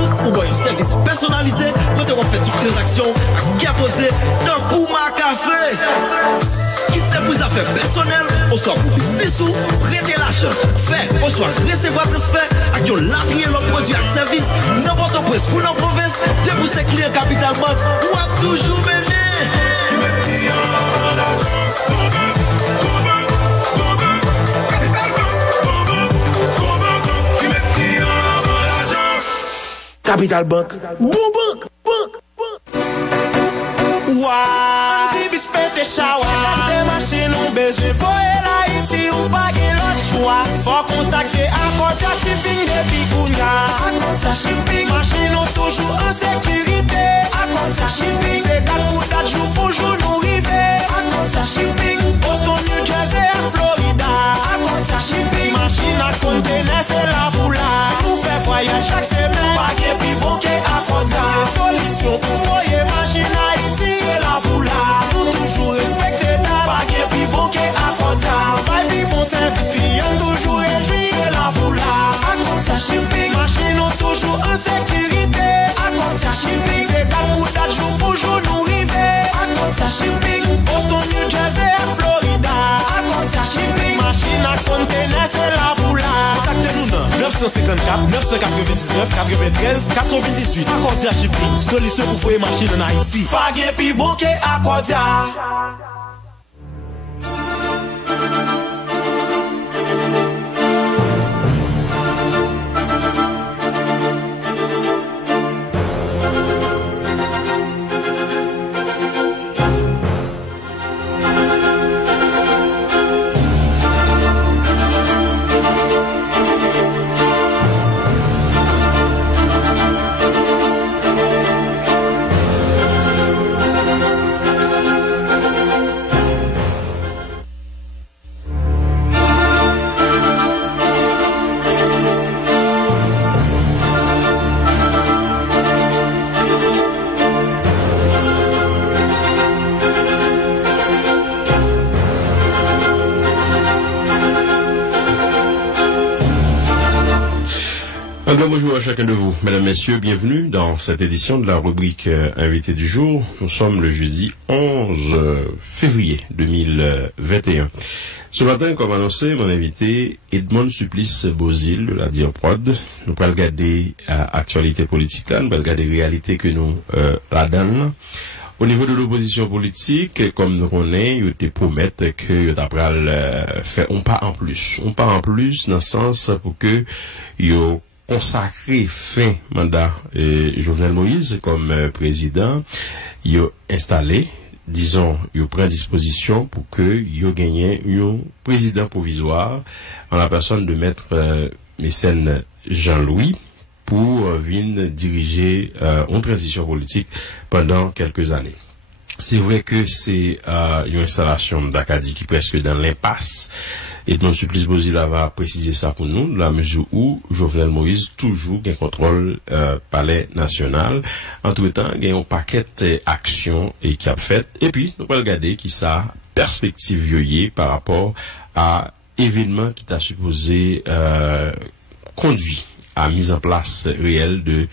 tous ou un service personnalisé quand on fait toutes transactions à qui posé dans Kouma Café. Qui c'est pour affaires personnelles, ou soit pour business ou prêter l'argent. Fait, ou soit recevoir transfert à qui on l'a payé le produit à service. N'importe où pour nos provinces, de pour ces clients Capital Bank, ou à toujours mener. Capital Bank. Bon bank. Ouah, si bis pète chawa, des machines ont besoin, faut là ici ou pas que l'autre choix. Faut contacter Akonsa Shipping depuis Kounia. Akonsa Shipping, machines ont toujours en sécurité. Akonsa Shipping, c'est date pour date, jour pour jour nous river. Akonsa Shipping, Boston, New Jersey, à Florida. Akonsa Shipping, machine à conteneur, c'est la foula. Nous fait voyage chaque semaine, pas de pivot que Akonsa. C'est solution pour voyer machine à ici. La foula, nous toujours respecter ta bague pivot que Akonsa. Pas pivot service client toujours réjoui la foula. Akonsa Shipping, machine toujours en sécurité. Akonsa Shipping, c'est date pour date, jour pour jour nous river. Akonsa Shipping, Boston, New Jersey, Florida. Akonsa Shipping, machine à conteneur, c'est la foula. Contactez-nous dans 954 999 93 98. Akonsa Shipping, solution pour voyer machine en Haïti. Bague pivot que Akonsa. Bonjour à chacun de vous, mesdames, messieurs, bienvenue dans cette édition de la rubrique invité du jour. Nous sommes le jeudi 11 février 2021. Ce matin, comme annoncé, mon invité Edmond Supplice Bozil de la Diaprod. Nous allons regarder l'actualité politique là, nous allons regarder la réalité que nous la donnons. Au niveau de l'opposition politique, comme nous connaissons, ils te promettent que d'après faire un pas en plus. Un pas en plus dans le sens pour que ils consacré fin mandat Jovenel Moïse comme président, il a installé, disons, il prend disposition pour que il gagne un président provisoire en la personne de maître Mécène Jean-Louis pour venir diriger une transition politique pendant quelques années. C'est vrai que c'est une installation d'Acadie qui est presque dans l'impasse. Et Edmond Supplice Bozil va préciser ça pour nous, la mesure où Jovenel Moïse toujours gagne contrôle palais national. Entre-temps, il y a un paquet d'actions qui a fait. Et puis, nous allons regarder qui ça perspective vieillie par rapport à événement qui t'a supposé conduit à mise en place réelle de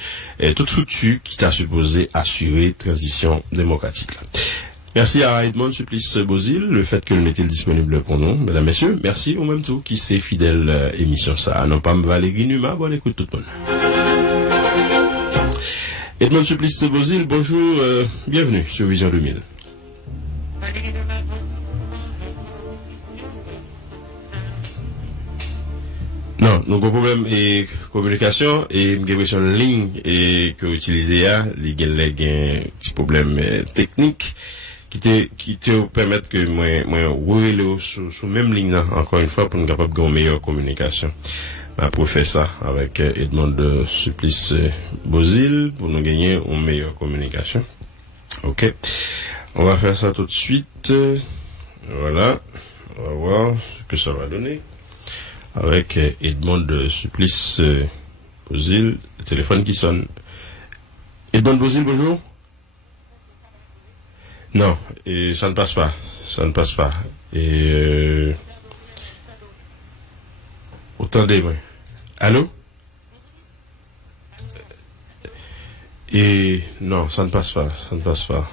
toute structure qui t'a supposé assurer transition démocratique. Merci à Edmond Supplice Bozil, le fait que le mettez disponible pour nous. Mesdames, messieurs, merci au même tout qui c'est fidèle émission ça. Non pas Valérie Numa, bonne écoute tout le monde. Edmond Supplice Bozil, bonjour, bienvenue sur Vision 2000. Non, nous avons problème et communication et une question de ligne et que vous utilisez là, il y a un petit problème technique qui te permettent que moi rouler sur même ligne là, encore une fois pour nous capable de une meilleure communication. Pour faire ça avec Edmond Supplice Bozil pour nous gagner une meilleure communication. OK. On va faire ça tout de suite. Voilà. On va voir ce que ça va donner. Avec Edmond Supplice Bozil, le téléphone qui sonne. Edmond Bozil, bonjour. Non, et ça ne passe pas. Ça ne passe pas. Et attendez-moi. Allô? Et non, ça ne passe pas, ça ne passe pas.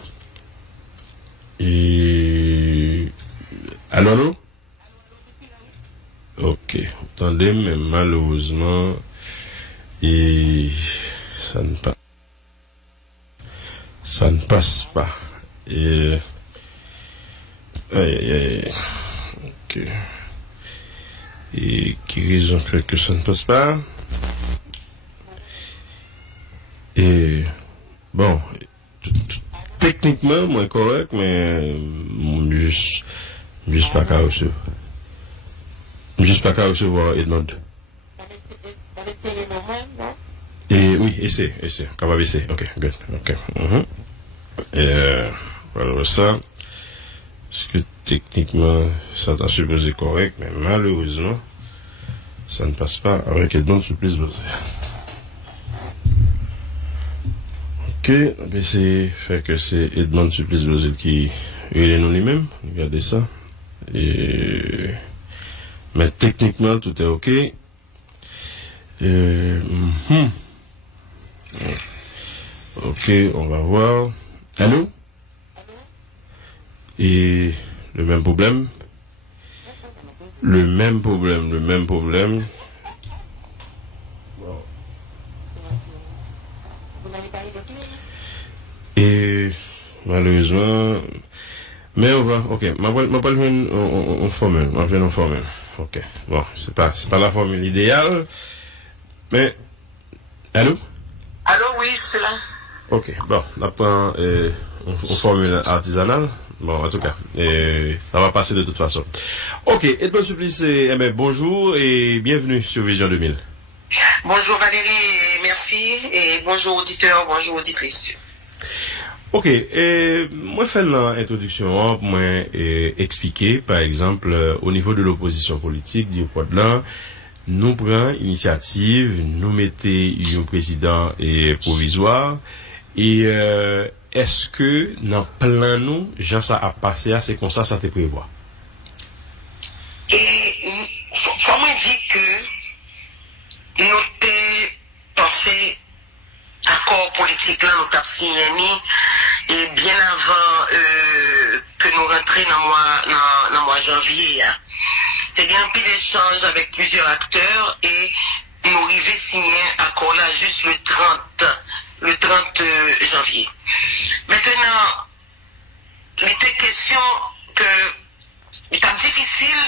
Et allô? Ok, attendez, mais malheureusement, et ça ne passe pas. Et aïe, aïe, aïe. Ok. Et qui raison fait que ça ne passe pas? Et bon, techniquement, moi correct, mais juste pas qu'à recevoir. Juste pas qu'à recevoir Edmond. Et oui, essaie. Capable essayer. Ok, good. Ok. Voilà ça. Parce que techniquement, ça t'a supposé correct, mais malheureusement, ça ne passe pas avec Edmond Supplice Bozil. Ok, on va essayer de faire que c'est Edmond Supplice Bozil qui est nous lui-même. Regardez ça. Mais techniquement, tout est ok. Ok, on va voir. Allô? Et le même problème. Et malheureusement, mais on va, ok, ma pas une formule, ok, bon, c'est pas la formule idéale, mais, allô? Allô, oui, c'est là. Ok, bon, on prend une formule artisanale. Bon, en tout cas, ça va passer de toute façon. Ok, Edmond Supplice, bonjour et bienvenue sur Vision 2000. Bonjour Valérie, merci, et bonjour auditeurs, bonjour auditrices. Ok, moi fais l'introduction pour moi expliquer, par exemple, au niveau de l'opposition politique, du là, nous prenons initiative, nous mettons un président provisoire, et est-ce que dans plan nous, Jean ça a passé, c'est comme ça te prévoit? Et comment dire que nous avons pensé accord politique là, nous avons signé et bien avant que nous rentrions dans le mois janvier. C'est un peu d'échange avec plusieurs acteurs et nous arrivons signer accord là juste le 30 janvier. Maintenant, il était question que il était difficile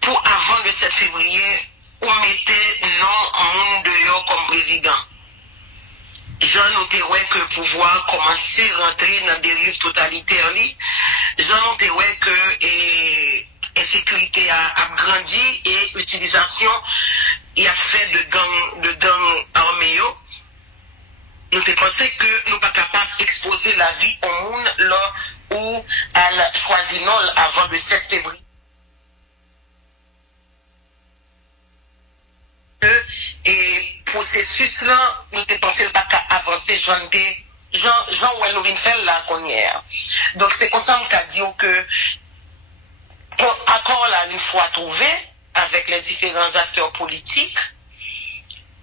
pour avant le 7 février où mettait non monde dehors comme président. J'en notais que pouvoir commencer à rentrer dans des dérive totalitaire. J'en notais que insécurité a grandi et l'utilisation il a fait de gangs armés. Nous pensons que nous ne sommes pas capables d'exposer la vie au monde là où elle a choisi non avant le 7 février. Et processus là, nous ne pensons pas qu'à avancer, Jean où elle nous fait là qu'on y est. Donc c'est comme ça qu'on a dit que pour accord là une fois trouvé avec les différents acteurs politiques,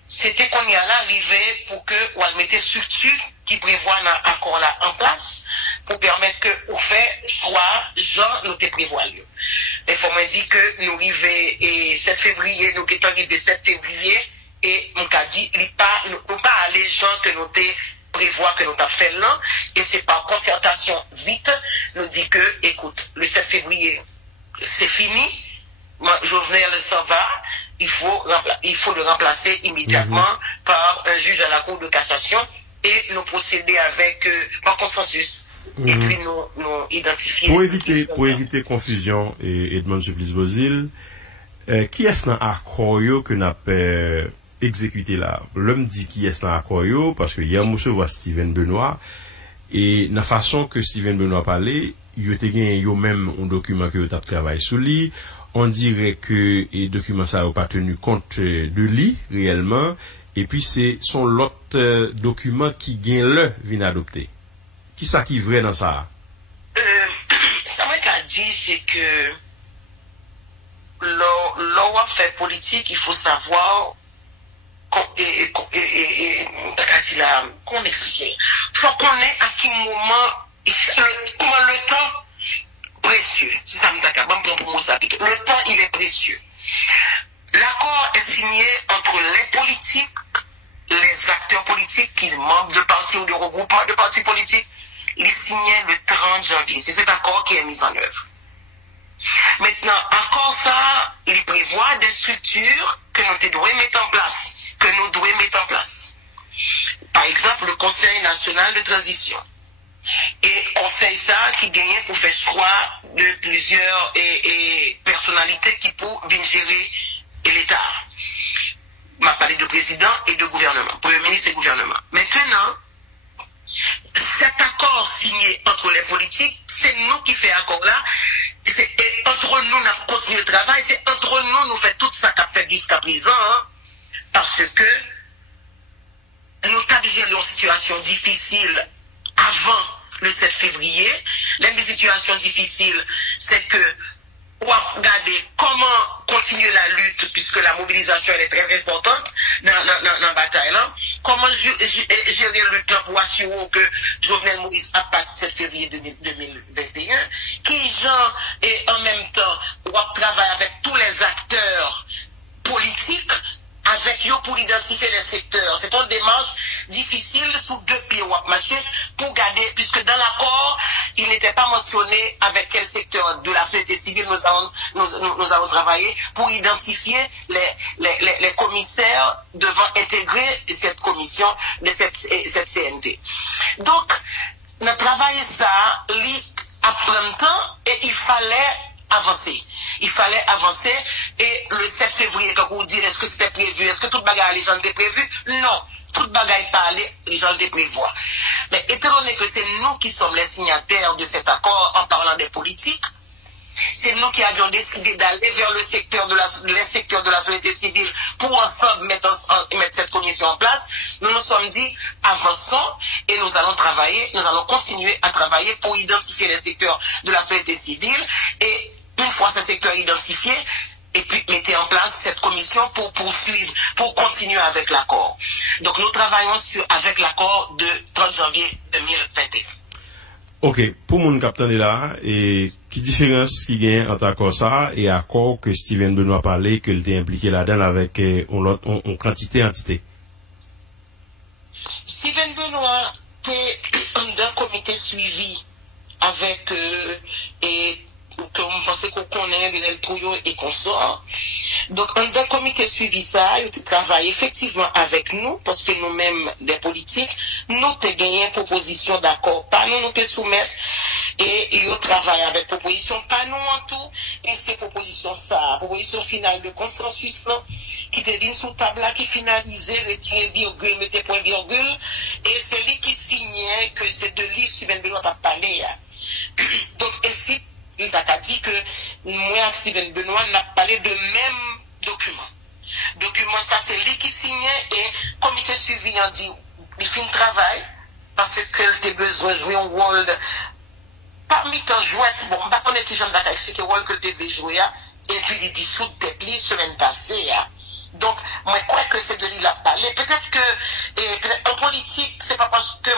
c'était qu'on y allait arriver pour que on mette structure qui prévoit l'accord là en place pour permettre que au fait soit Jean nous te prévoit lieu. Il faut me dire que nous arrivons et 7 février, nous sommes arrivés 7 février et on a dit nous ne pouvons pas aller Jean que nous te prévoit que nous avons fait là et c'est par concertation vite nous dit que écoute le 7 février c'est fini, Jovenel s'en va, il faut le remplacer immédiatement par un juge à la Cour de cassation et nous procéder avec par consensus. Et puis nous identifier. Pour éviter confusion et Edmond Supplice Bozil, qui est-ce dans l'accord que n'a pas exécuté là? L'homme dit qui est-ce dans l'accord parce que hier monsieur voit Steven Benoît et la façon que Steven Benoît parlait, il y a gagné même un document que tu as travaillé sur lui. On dirait que les documents ça n'a pas tenu compte de lui réellement et puis c'est son l'autre document qui gagne le vient adopter. Qui ça qui est vrai dans ça? Ça m'a dit c'est que l'on fait politique, il faut savoir comment expliquer? Faut qu'on ait à quel moment, comment le temps précieux, si ça me d'accord, bon pour moi ça, le temps il est précieux. L'accord est signé entre les politiques, les acteurs politiques qui membres de partis ou de regroupements de partis politiques. Il est signé le 30 janvier. C'est cet accord qui est mis en œuvre. Maintenant, accord ça, il prévoit des structures que nous devons mettre en place. Par exemple, le Conseil national de transition. Et conseil ça qui gagne pour faire choix de plusieurs personnalités qui peuvent venir gérer l'État. On m'a parlé de président et de gouvernement, premier ministre et gouvernement. Maintenant, cet accord signé entre les politiques, c'est nous qui faisons accord là. C'est entre nous, nous continuons le travail. C'est entre nous faisons tout ça qu'on fait jusqu'à présent. Hein, parce que nous avons géré une situation difficile avant le 7 février. L'une des situations difficiles, c'est que on va regarder comment continuer la lutte, puisque la mobilisation elle est très importante dans la bataille là. Comment gérer le temps pour assurer que Jovenel Moïse a parti 7 février 2021, qui genre et en même temps on va travailler avec tous les acteurs politiques avec eux pour identifier les secteurs. C'est une démarche difficile sous deux pieds ou marcher pour garder, puisque dans l'accord, il n'était pas mentionné avec quel secteur de la société civile nous avons travaillé pour identifier les commissaires devant intégrer cette commission de cette CNT. Donc, nous travaillons ça, à plein temps, et il fallait avancer. Et le 7 février, quand vous dites, est-ce que c'était prévu? Est-ce que toute bagarre, les gens étaient prévus? Non. Toute bagarre parlait, les gens les prévoient. Mais étant donné que c'est nous qui sommes les signataires de cet accord en parlant des politiques, c'est nous qui avions décidé d'aller vers les secteurs de la société civile pour ensemble mettre cette commission en place. Nous nous sommes dit, avançons et nous allons continuer à travailler pour identifier les secteurs de la société civile et une fois ce secteur identifié, et puis mettez en place cette commission pour poursuivre, pour continuer avec l'accord. Donc nous travaillons avec l'accord de 30 janvier 2021. Ok, pour mon capitaine est là, et qui différence qui gagne entre accord ça et accord que Steven Benoît parlait, que il était impliqué là-dedans avec une entité? Steven Benoît était d'un comité suivi avec on pensait qu'on connaît les Trouillot et qu'on sort. Donc, un comité suivi ça, il travaille effectivement avec nous, parce que nous-mêmes, des politiques, nous avons gagné une proposition d'accord, pas nous te soumettre, et ils travaillent avec proposition, pas nous en tout, et ces propositions ça, proposition finale de consensus, non, qui te dit sous table là, qui finalisait, retire virgule, mettez point virgule, et c'est lui qui signait que c'est de lui, Steven Benoît a parlé. Donc, ainsi, il a dit que moi et Steven Benoît n'a parlé de même document. Document ça c'est lui qui signait et comité suivi a dit il fait un travail parce qu'elle a besoin de jouer un rôle parmi tant jouet bon pas connaître qui j'en d'accord c'est que rôle que tu jouer et puis il dissout tête li semaine passée. Donc moi je crois que c'est de lui la parler peut-être que en politique c'est pas parce que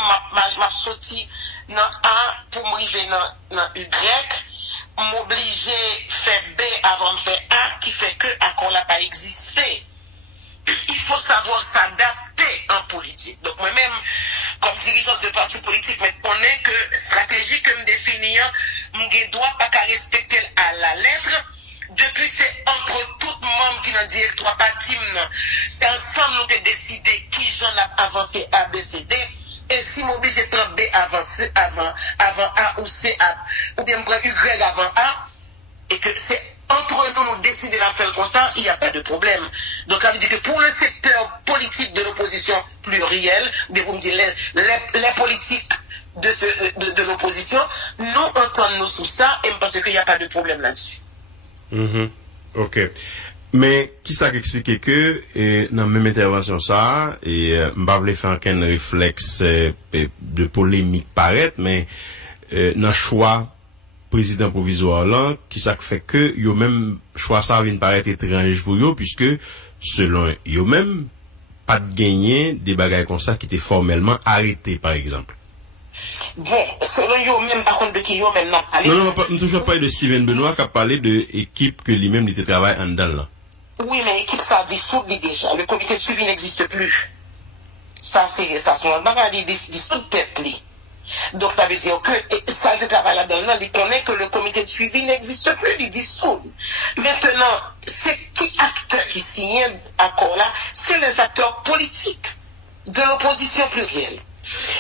m'a sorti dans A pour m'arriver dans Y m'obliger faire B avant de faire A qui fait que accord n'a pas existé. Il faut savoir s'adapter en politique. Donc moi-même, comme dirigeante de parti politique, je connais que stratégie que me définir, je ne dois pas qu'à respecter à la lettre. Depuis c'est entre tout le monde qui n'a dit trois partis, c'est ensemble nous avons décidé qui j'en a avancé A, B, C, D. Et si m'oblige de prendre B avant A ou C, ou bien prendre Y avant A, et que c'est entre nous décider de faire comme ça, il n'y a pas de problème. Donc, ça veut dire que pour le secteur politique de l'opposition plurielle, bien vous me dites, les politiques de l'opposition, nous entendons sous ça, et parce qu'il n'y a pas de problème là-dessus. Ok. Mais qui ça explique que dans la même intervention ça et m'pa vle faire aucun réflexe de polémique paraître mais dans choix président provisoire là qui ça fait que yo même choix ça vient paraître étrange pour yo puisque selon yo même pas de gagner des bagages comme ça qui étaient formellement arrêtés, par exemple. Bon, selon yo même par contre de qui yo même n'a parlé. Non, nous toujours parlé de Steven Benoît qui a parlé de équipe que lui-même il travaille en dedans là. Oui, mais l'équipe ça a dissout déjà. Le comité de suivi n'existe plus. Ça c'est ça, son bagage il dissout tête li. Donc ça veut dire que ça de travail là-dedans, il connaît que le comité de suivi n'existe plus, il dissout. Maintenant, c'est qui acteurs qui signent accord là, c'est les acteurs politiques de l'opposition plurielle.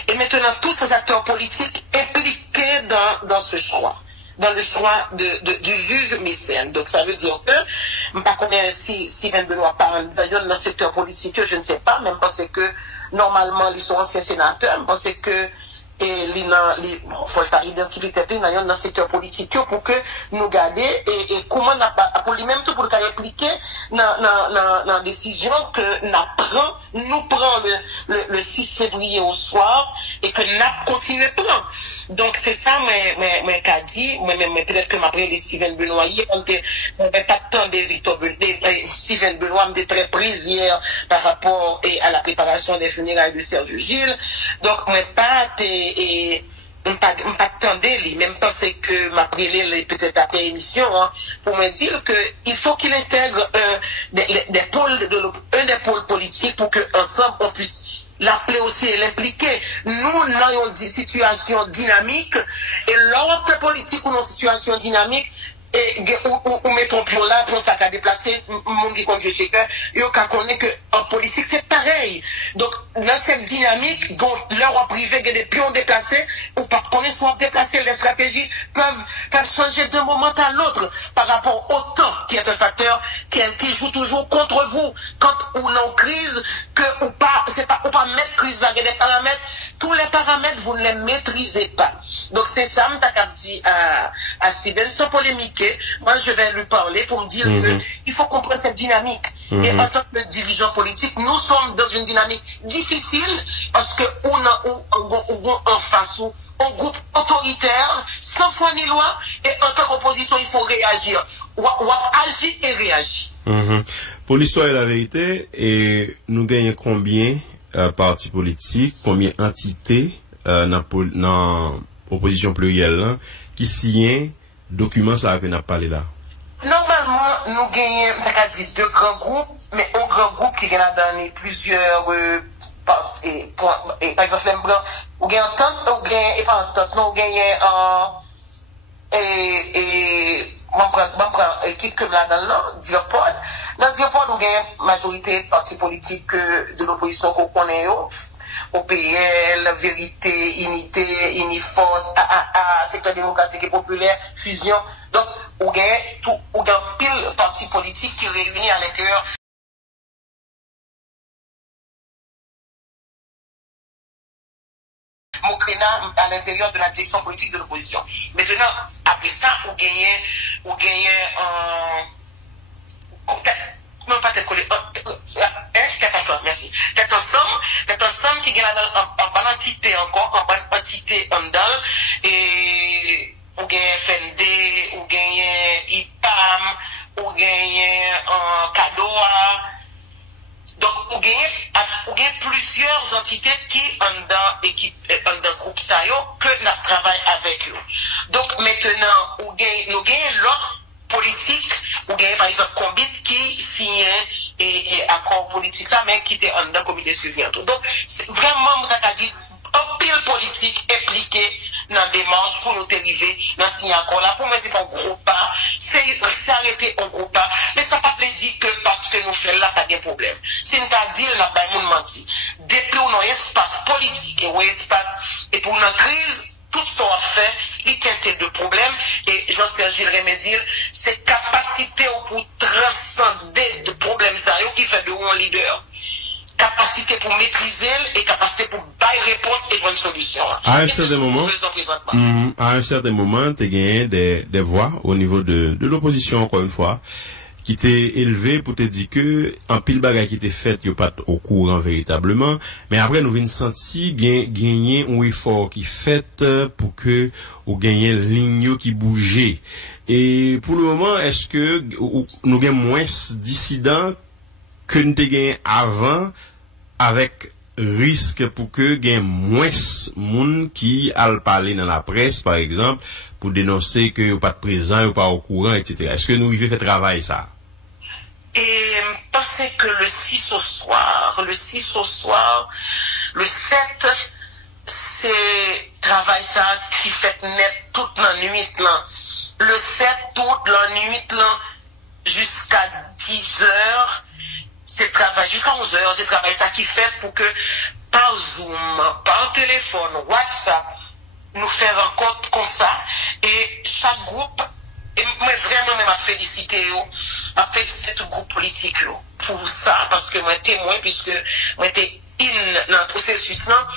Et maintenant, tous ces acteurs politiques impliqués dans ce choix, dans le choix du juge Mécène. Donc, ça veut dire que, je ne sais pas si Steven Benoît parle d'ailleurs dans le secteur politique, je ne sais pas, même parce que, normalement, ils sont anciens sénateurs, parce que, il faut identifier dans le secteur politique pour que nous garder et comment pour lui-même tout pour impliquer dans la décision que nous prend le 6 février au soir et que nous continuons prendre. Donc c'est ça mais qu'a dit mais peut-être que m'après les Steven Benoît hier on pas tant de Steven Benoît m'était très prise hier par rapport à la préparation des funérailles de Serge Gilles. Donc moi pas m'attendais lui même penser que m'appelé peut-être après émission pour me dire que il faut qu'il intègre des pôles politiques pour que ensemble on puisse l'appeler aussi et l'impliquer. Nous avons une situation dynamique et l'autre politique ou une situation dynamique et ou mettons pour là pour ça qu'à déplacer mon qui compte checker yo qu'à connaître que en politique c'est pareil. Donc dans cette dynamique dont leur privé des pions déplacés ou pas connaître soit déplacer les stratégies peuvent changer d'un moment à l'autre par rapport au temps qui est un facteur qui joue toujours contre vous quand ou non crise que ou pas c'est pas ou pas mettre crise là des paramètres. Tous les paramètres, vous ne les maîtrisez pas. Donc c'est ça, je dit à Steven, sans polémiquer, moi je vais lui parler pour me dire qu'il faut comprendre cette dynamique. Et en tant que dirigeant politique, nous sommes dans une dynamique difficile parce que on en face un groupe autoritaire, sans foi ni loi, et en tant qu'opposition, il faut réagir. Ou agir et réagir. Pour l'histoire et la vérité, et nous gagnons combien partis politiques, combien entités dans opposition plurielle là, qui signent documents ça que n'a parlé là. Normalement, nous gagnons, t'as dit deux grands groupes, mais un grand groupe qui gagne dans plusieurs par exemple, ou gagne entente, ou gagne, et pas entente, non, ou gagne équipe que là dans le Diopod. Dans Diopod, on gagne majorité de partis politiques de l'opposition qu'on connaît, OPL, Vérité, Unité, Uniforce, AAA, Secteur démocratique et populaire, Fusion. Donc, on gagne pile partis politiques qui réunissent à l'intérieur. Mokrena à l'intérieur de la direction politique de l'opposition. Maintenant, après ça, vous gagnez non pas tête collée, tête ensemble, merci. Tête ensemble qui gagne en entité encore, en entité en dalle, et vous gagnez FND, vous gagnez IPAM, vous gagnez CADOA. Donc, vous gagnez plusieurs entités qui ont dans groupe SAYO que nous travaillons avec eux. Donc, maintenant, nous gagnons l'autre politique, vous gagnez par exemple Combit qui signait et accord politique, ça, mais qui était dans le comité de suivi. Donc, c'est vraiment, on a dit, un pile politique impliqué dans la démarche pour nous dériver dans ce accord là. Pour moi, c'est pas un groupe pas, c'est s'arrêter un groupe pas, mais ça pas dire que parce que nous faisons là, pas de problème. C'est une dit, on n'a pas menti. Depuis on a un espace politique et un espace, et pour une crise, tout ce qu'on fait, il y a de problèmes, et Jean-Serge Gilles Remédil, c'est capacité pour transcender de problèmes sérieux qui fait de nous un leader. Capacité pour maîtriser et capacité pour bailler réponse et jouer une solution. À un certain moment, tu as gagné des voix au niveau de l'opposition, encore une fois, qui t'est élevé pour te dire que en pile bagage qui t'est fait, il n'y a pas au courant véritablement, mais après nous venons sentir gagner un effort qui fait pour que ou gagner ligne qui bougeait. Et pour le moment, est-ce que nous gagnons moins dissidents que nous t'ai gagné avant avec risque pour que gain moins monde qui al parler dans la presse par exemple pour dénoncer que ou pas de présent ou pas au courant etc. Est-ce que nous il fait travail ça? Et pensez que le 6 au soir, le 7 c'est travail ça qui fait net toute la nuit là. Le 7 toute la nuit là jusqu'à 10 heures. C'est travail jusqu'à 11 heures, c'est travail ça qui fait pour que par Zoom, par téléphone, WhatsApp, nous faire rencontre comme ça. Et chaque groupe, et moi vraiment même à féliciter tout groupe politique pour ça, parce que moi témoin, puisque moi j'étais dans le processus là,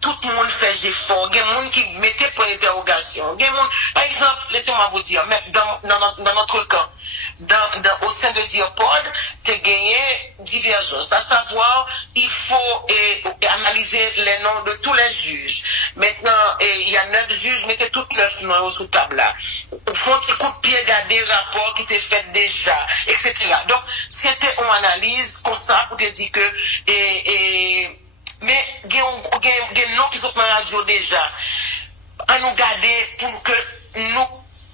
tout le monde fait effort. Il y a des gens qui mettent pour interrogation. Par exemple, laissez-moi vous dire, dans notre camp, au sein de Diopod, tu as gagné divergence. À savoir, il faut analyser les noms de tous les juges. Maintenant, il y a 9 juges, mettez tous 9 noms sous table là. Au fond, tu coup de pied, garder le rapport qui t'est fait déjà, etc. Donc, c'était une analyse comme ça pour te dire que, mais il y a des noms qui sont dans la radio déjà. À nous garder pour que nous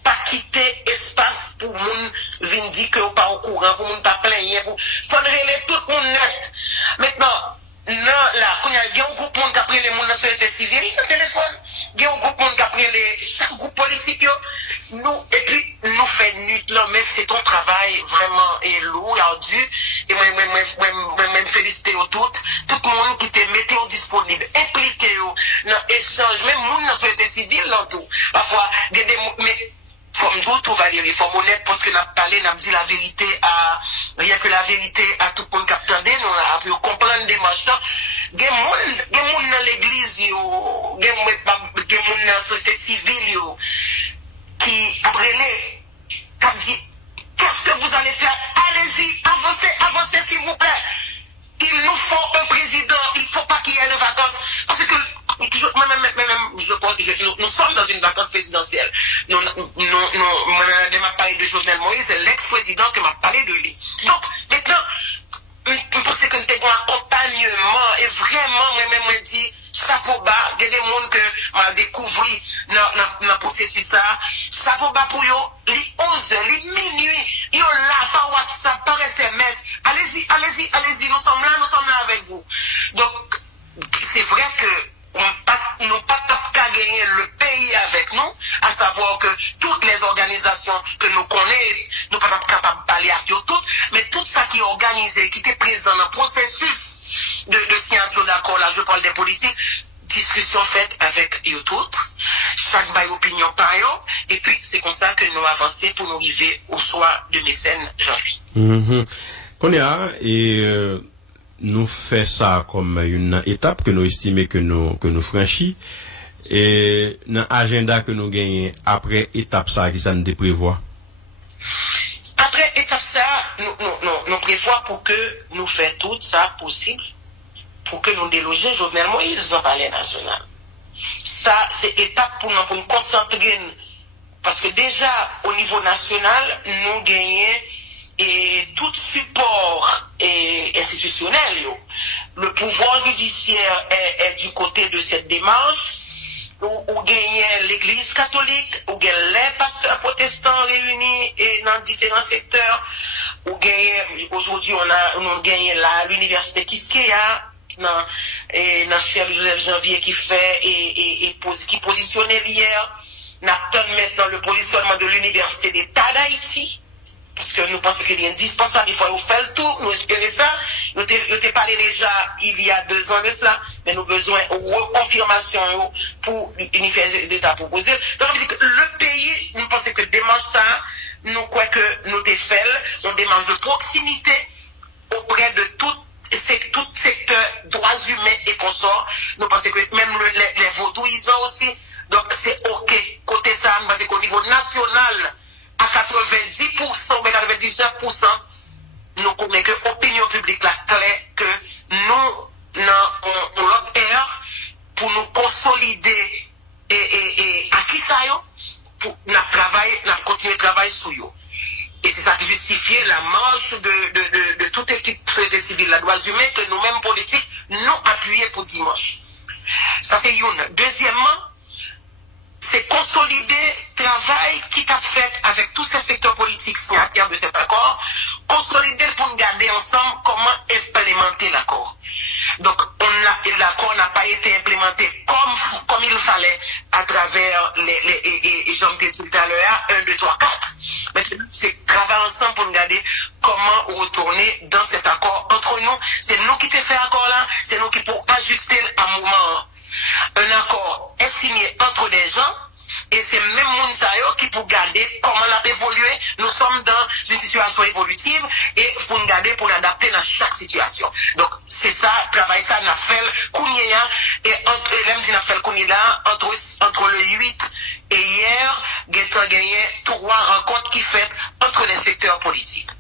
pas quitter espace pour moun vin dire que ou pas au courant, pour moun pas plaigner, pour faudrait tout le monde net. Maintenant, non, là, quand il y a un groupe monde qui a pris les monde dans la société civile, le téléphone, il y a un groupe monde qui a pris chaque groupe politique, nous, et puis, nous fait nuit là, mais c'est ton travail vraiment lourd, ardu, et moi, féliciter tout le monde qui te mette disponible, impliqué dans l'échange, même monde dans la société civile, là, tout. Parfois, mais, faut me dire tout Valérie, faut honnête parce que n'a parlé, n'a dit la vérité à rien que la vérité à tout le monde qui attendait, nous a pu comprendre des marches. Des monde dans l'église yo, des monde dans la société civile qui après les qui dit qu'est-ce que vous allez faire? Allez-y, avancez s'il vous plaît. Il nous faut un président, il faut pas qu'il y ait de vacances parce que nous sommes dans une vacance présidentielle. Nous m'a parlé de Jovenel Moïse, c'est l'ex-président qui m'a parlé de lui. Donc, maintenant, je pense que nous avons un accompagnement et vraiment, moi, dit, chapeau bas, il y a des gens que m'a découvert dans le processus ça. Chapeau bas pour eux, les 11h, les minuit, ils sont là par WhatsApp, par SMS. Allez-y, nous sommes là avec vous. Donc, c'est vrai que nous pas qu'à gagner le pays avec nous, à savoir que toutes les organisations que nous connaissons, nous pas capables de parler à toutes, mais tout ça qui est organisé, qui est présent dans le processus de signature d'accord, là je parle des politiques, discussion faite avec eux toutes, chaque bail opinion par eux, et puis c'est comme ça que nous avançons pour nous arriver au soir de Mécène Jean-Louis. Qu'on y a, et nous fait ça comme une étape que nous estimons que nous franchis et dans l'agenda que nous gagnons après étape ça qui ça nous prévoit. Après étape ça nous prévoit pour que nous fassions tout ça possible pour que nous délogions Jovenel Moïse dans le palais national. Ça c'est étape pour nous concentrer parce que déjà au niveau national nous gagnons et tout support institutionnel, le pouvoir judiciaire est du côté de cette démarche, où gagne l'église catholique, où gagne les pasteurs protestants réunis et dans différents secteurs, où gagne, aujourd'hui on gagne l'université Kiskeya, dans Cheikh Joseph Janvier qui fait qui positionnait hier, n'attend maintenant le positionnement de l'université d'État d'Haïti. Parce que nous pensons qu'il est indispensable, il faut faire le tour, nous espérons ça. Nous t'ai parlé déjà il y a 2 ans de cela, mais nous avons besoin de reconfirmation pour l'université d'État proposée. Donc, le pays, nous pensons que démarche ça, nous croyons que nous t'ai fait, on démarche de proximité auprès de tout secteur droits humains et consorts. Nous pensons que même les vaudouisants aussi, donc c'est OK. Côté ça, nous pensons qu'au niveau national, à 90%, mais 99%, nous connaissons que l'opinion publique la claire que nous, dans l'autre ère, pour nous consolider et à qui ça y est, pour nous continuer à travailler sur eux. Et c'est ça qui justifie la marche de toute équipe société civile, la droits humains, que nous-mêmes politiques, nous appuyons pour dimanche. Ça c'est une. Deuxièmement, c'est consolider le travail qui t'a fait avec tous ces secteurs politiques signataires de cet accord, consolider pour nous garder ensemble comment implémenter l'accord. Donc, l'accord n'a pas été implémenté comme il fallait à travers les j'en ai dit tout à l'heure, 1, 2, 3, 4. Maintenant, c'est travailler ensemble pour nous garder comment retourner dans cet accord entre nous. C'est nous qui te fait accord là, c'est nous qui pour ajuster à moment. Un accord est signé entre des gens et c'est même Mounsayo qui pour garder comment l'a évolué. Nous sommes dans une situation évolutive et pour nous garder, pour l'adapter dans chaque situation. Donc c'est ça, travail ça, n'a fait Kounia et entre le 8 et hier, Gaëtan gagné 3 rencontres qui fait entre les secteurs politiques.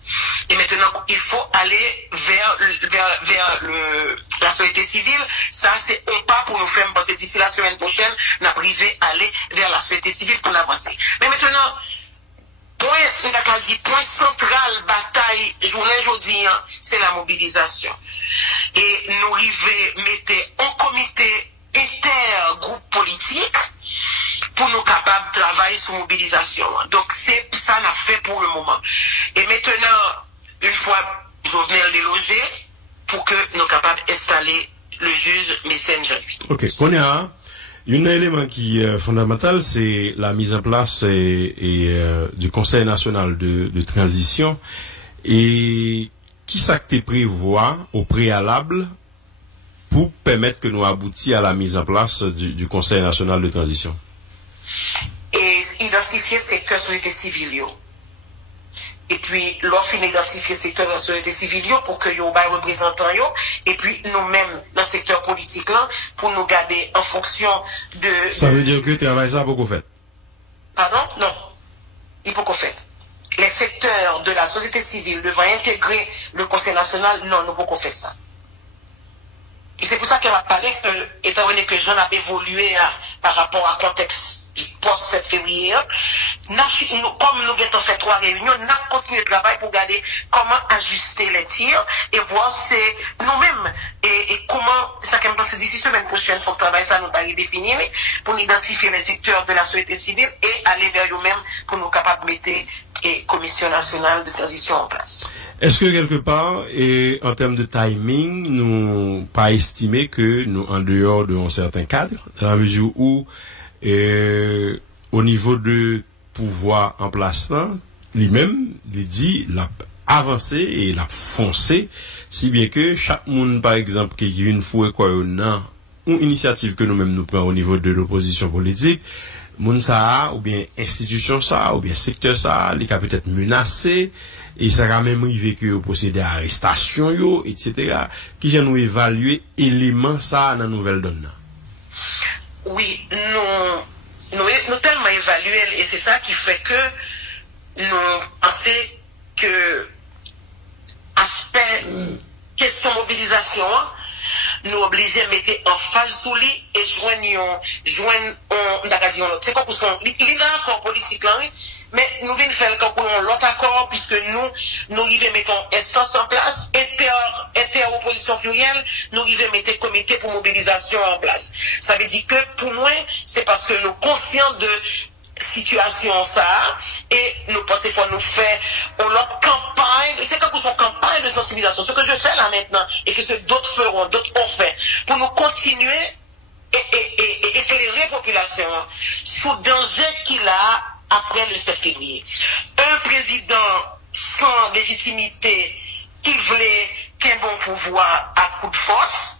Et maintenant, il faut aller vers la société civile. Ça, c'est un pas pour nous faire passer d'ici la semaine prochaine, nous privé aller vers la société civile pour l'avancer. Mais maintenant, point central, bataille, journée aujourd'hui, c'est la mobilisation. Et nous arrivons mettre un comité intergroupe politique pour nous capables de travailler sur mobilisation. Donc c'est ça qu'on a fait pour le moment. Et maintenant, une fois Jovenel délogé, pour que nous soyons capables d'installer le juge Messenger. Ok, on est à un élément qui est fondamental, c'est la mise en place du Conseil national de transition. Et qui s'acte prévoit au préalable pour permettre que nous aboutissions à la mise en place du Conseil national de transition? Et identifier secteur société civile. Et puis, l'offre identifier secteur de la société civile pour que nous ayons représentants. Et puis, nous-mêmes, dans le secteur politique, là, pour nous garder en fonction de... Ça veut dire que tu travailles ça pour qu'on fait? Pardon? Non. Il faut qu'on fait. Les secteurs de la société civile devant intégrer le Conseil national, non, nous ne pouvons pas faire ça. Et c'est pour ça qu'elle a parlé que, étant donné que j'en ai évolué par rapport à contexte post-7 février, comme nous avons fait 3 réunions, nous avons continué le travail pour regarder comment ajuster les tirs et voir c'est nous-mêmes et comment, ça qui me passe d'ici semaine prochaine, il faut que le travail ça nous va définir pour identifier les secteurs de la société civile et aller vers eux-mêmes pour nous capables de mettre et Commission nationale de transition en place. Est-ce que quelque part, et en termes de timing, nous pas estimé que nous en dehors d'un certain cadre, dans la mesure où au niveau de pouvoir en place là, lui-même, il dit l'a avancé et l'a foncé, si bien que chaque monde, par exemple, qui a une fois quoi une initiative que nous-mêmes nous prenons au niveau de l'opposition politique, moun ça ou bien institution ça ou bien secteur ça, il a peut-être menacé et ça a même arrivé que au procédé à arrestation yo, etc. Qui j'ai nous évaluer élément ça dans nouvelle donne. Oui, nous tellement évalué et c'est ça qui fait que nous pensons que aspect question mobilisation nous obligés à mettre en phase sous lui et joindre c'est quoi pour son l'accord politique là, mais nous venons faire l'autre accord puisque nous arrivons mettre instance en place opposition plurielle, nous arrivons mettre comité pour mobilisation en place. Ça veut dire que pour moi c'est parce que nous sommes conscients de situation ça et nous pensons qu'il faut nous faire une campagne, c'est quelque chose de campagne de sensibilisation, ce que je fais là maintenant et que ce d'autres feront, d'autres ont fait pour nous continuer et éclairer la population sur le danger qu'il a après le 7 février. Un président sans légitimité qui voulait qu'un bon pouvoir à coup de force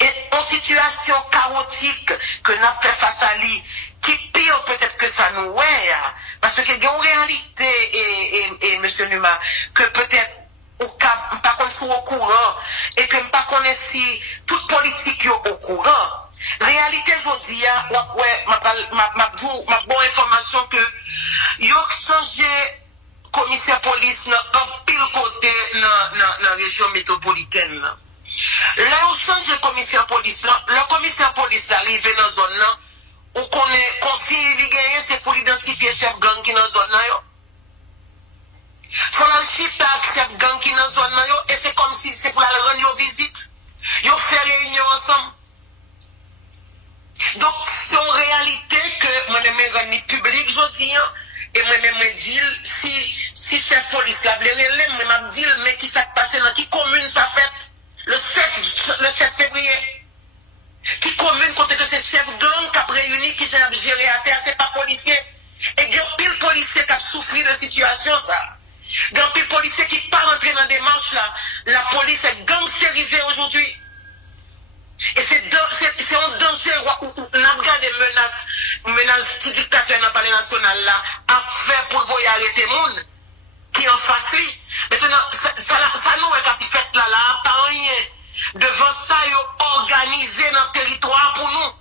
et en situation chaotique que nous avons fait face à lui qui pire peut-être que ça nous parce que il y a une réalité et monsieur Numa que peut-être au cas pas qu'on soit au courant et que pas connaît si toute politique est au courant. Réalité aujourd'hui ma bonne information que yo changé commissaire police en pile côté dans la région métropolitaine là où change commissaire police là le commissaire police arrivé dans zone là ou qu'on est conseiller gagné c'est pour identifier chef gang qui dans zone là Faut la chita avec cette gang qui dans zone nan yo et c'est comme si c'est pour la rendre visite. Yo fait réunion ensemble. Donc c'est en réalité que moi me rendre public jodi et moi me dire si chef police la vle relève me m'a dit mais qui ça passé dans qui commune ça fait le 7 février. Qui commune côté que c'est chef gang qui a réuni qui s'est géré à terre c'est pas policier. Et il y a pile policier qui a souffert de situation ça. Il y a pile policier qui pas rentrer dans des marches là. La police est gangstérisée aujourd'hui. Et c'est un danger où on a regardé menaces du dictateur dans le palais national là à faire pour voyer arrêter le monde qui en face lui. Maintenant, ça nous est fait là, pas rien. Devant ça, ils ont organisé dans le territoire pour nous.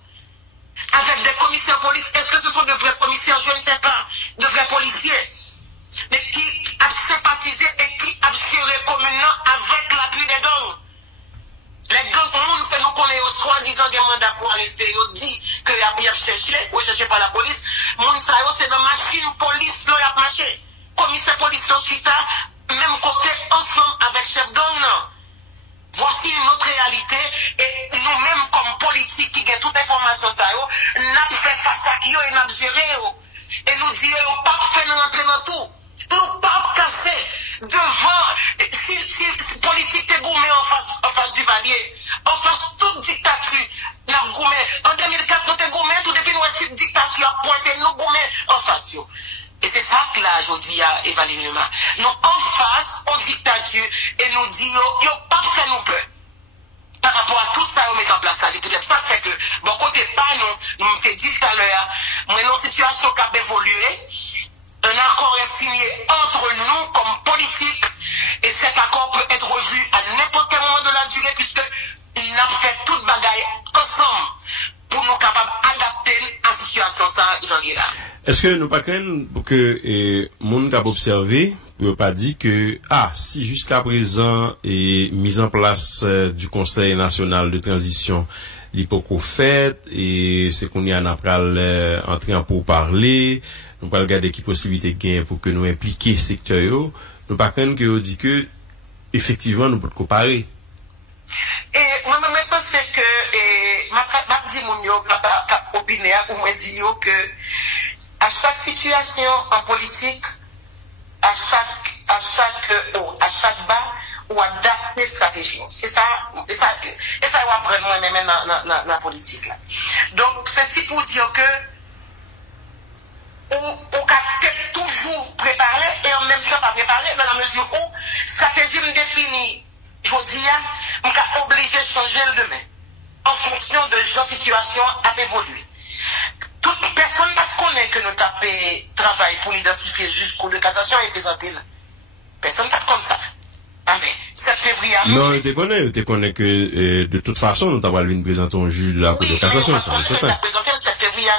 Avec des commissaires de police. Est-ce que ce sont de vrais commissaires? Je ne sais pas. De vrais policiers. Mais qui a sympathisé et qui a géré communément avec l'appui des gangs. Les gangs que nous connaissons, soi-disant des mandats pour arrêter, ils dit qu'il y a bien cherché, recherché par la police. Mon ça, c'est dans la machine police, là, il a marché. Commissaire police, ensuite, même côté, ensemble avec chef gang, non. Voici une autre réalité et nous-mêmes comme politiques qui ont toute information ça nous avons fait face à qui et nous avons géré et nous disons pas faire nous rentrer dans tout nous pas casser devant si politique est gourmé en face du palier en face toute dictature nous avons gourmé en 2004 nous avons gourmé tout depuis nous cette dictature a pointé nous gourmé en face et c'est ça que là je dis à Evaline nous en face aux dictatures et nous disons yo pas fait nous peur par rapport à tout ça on met en place ça peut-être ça fait que bon côté pas nous te dit tout à l'heure mais nos situations qui a évolué un accord est signé entre nous comme politique et cet accord peut être revu à n'importe quel moment de la durée puisque il a fait toute bagaille ensemble pour nous capables d'adapter à la situation ça j'en ai là. Est-ce que nous pas craindre pour que monde cap observer pour pas dire que si jusqu'à présent mise en place du Conseil national de transition l'hypoco fait et c'est qu'on y en a pral entrer en pourparler nous pas regarder qui possibilité gain pour que nous impliquer secteur nous pas craindre que dit que effectivement nous peut comparer. Et moi je pense que m'a dit mon yo cap opiner ou me dit que à chaque situation en politique, à chaque bas, ou adapter stratégie. C'est ça, et ça va prendre moi-même dans la politique là. Donc, c'est pour dire que, on peut toujours préparer et en même temps pas préparer dans la mesure où stratégie me définit, je dis, on est obligé de changer le demain en fonction de la situation à évoluer. Toute personne ne connaît que nous tapons travail pour l'identifier jusqu'au de cassation et présenter là. Personne ne comme ça. Ah mais 7 février. Non, tu connais que de toute façon nous t'avons une présenter un juge de la Cour de cassation, c'est certain. Oui, présenter le 7 février,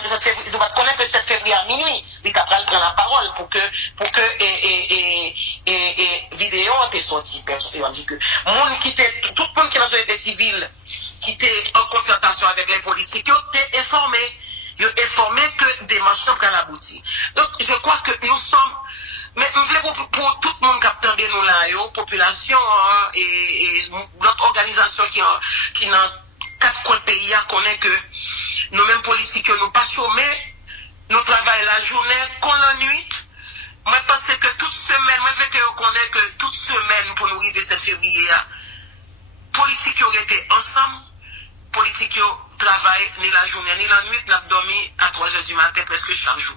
tu dois connaître que 7 février à minuit, il t'a prendre la parole pour que vidéo a été sorti. On dit que monde qui était tout le monde qui est dans la société civile, qui était en concertation avec les politiques, ils étaient informés. Ils ont informé que des marches sont aboutir. Donc, je crois que nous sommes, mais pour tout le monde qui a attendu nous là, population et notre organisation qui dans 4 coins de pays connaît que nous-mêmes politiques, nous pas chômés, nous travaillons la journée, qu'on la nuit. Moi, je pense que toute semaine, moi, je connais que toute semaine pour nous arriver 7 février, politiques ont été ensemble, politiques travail ni la journée ni la nuit, n'a dormi à 3h du matin presque chaque jour.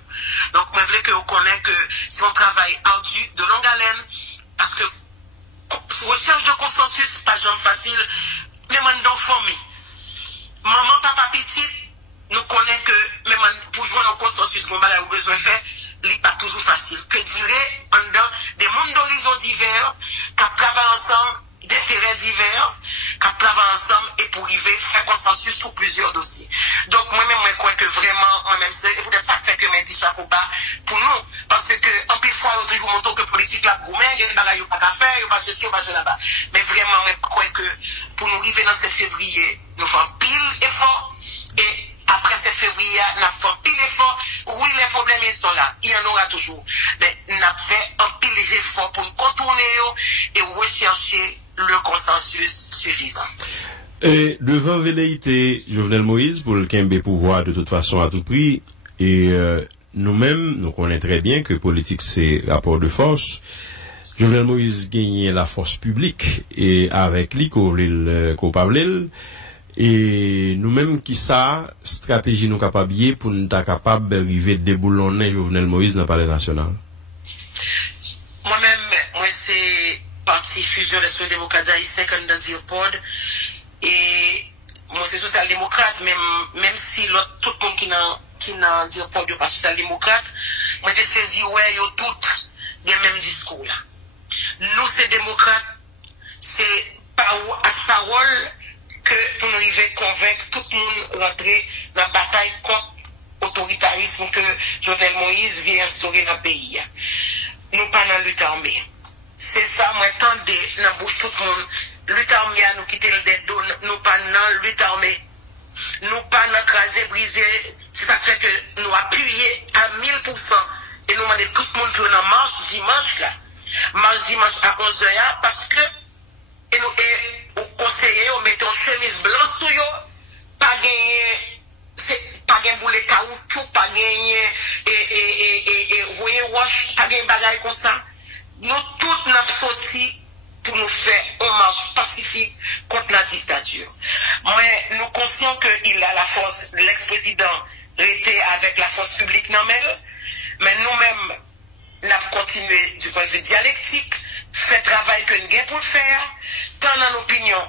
Donc, je veux que vous connaissez que c'est un travail ardu, de longue haleine, parce que recherche de consensus, pas jamais facile, mais même dans famille. Maman, papa, petit, nous connaissons que même pour jouer dans le consensus qu'on a besoin de faire, ce n'est pas toujours facile. Que dirait en dedans des mondes d'horizons divers, qui travaillent ensemble, d'intérêts divers, qui travaillent ensemble et pour arriver faire consensus sur plusieurs dossiers. Donc moi-même, je crois que vraiment, moi-même, c'est peut-être ça qui fait que je dis ça pour nous, parce que en plus fois, on toujours montre que politique la gourmet, il y a des bagages pas qu'à faire, il n'y a pas ceci, il n'y a pas cela là-bas. Mais vraiment, je crois que pour nous arriver dans 7 février, nous faisons pile effort et après 7 février, nous faisons pile effort. Oui, les problèmes ils sont là, il y en aura toujours. Mais n'a fait un pile effort pour contourner et rechercher le consensus suffisant. Et devant velléité Jovenel Moïse pour le Kembe pouvoir de toute façon à tout prix, et nous-mêmes, nous connaissons très bien que politique c'est rapport de force. Jovenel Moïse gagne la force publique et avec lui coupable. Et nous-mêmes qui ça stratégie nous capable pour nous capable d'arriver déboulonner Jovenel Moïse dans le palais national. Moi-même, c'est parti fusion des sociaux-démocrates haïtiens comme dans Dirpod et moi c'est social-démocrate même si tout le monde qui n'a Dirpod n'est pas social-démocrate, moi j'ai saisi ouais yo toutes les mêmes discours là. Nous c'est démocrates, c'est parole que pour nous arriver à convaincre tout le monde rentrer dans la bataille contre l'autoritarisme que Jovenel Moïse vient instaurer dans le pays. Nous pas dans la lutte armée. C'est ça, moi, tendez dans la bouche tout le monde. Lutte armée, nous quitter le dedo, nous pas dans la lutte armée. Nous pas dans craser, briser. C'est ça fait que nous appuyons à 1000% et nous demandons tout le monde pour une marche dimanche là. Marche dimanche à 11h parce que et nous au conseiller on met une chemise blanche sur yo pas gagner c'est pas gagner boulet caoutchouc pas gagner et voyez wash pas gagner bagaille comme ça nous toutes n'a sorti pour nous faire une marche pacifique contre la dictature. Moi nous conscients que il a la force l'ex-président était avec la force publique non mais nous-mêmes n'a continué du point de vue dialectique fait travail que nous avons pour le faire tant dans l'opinion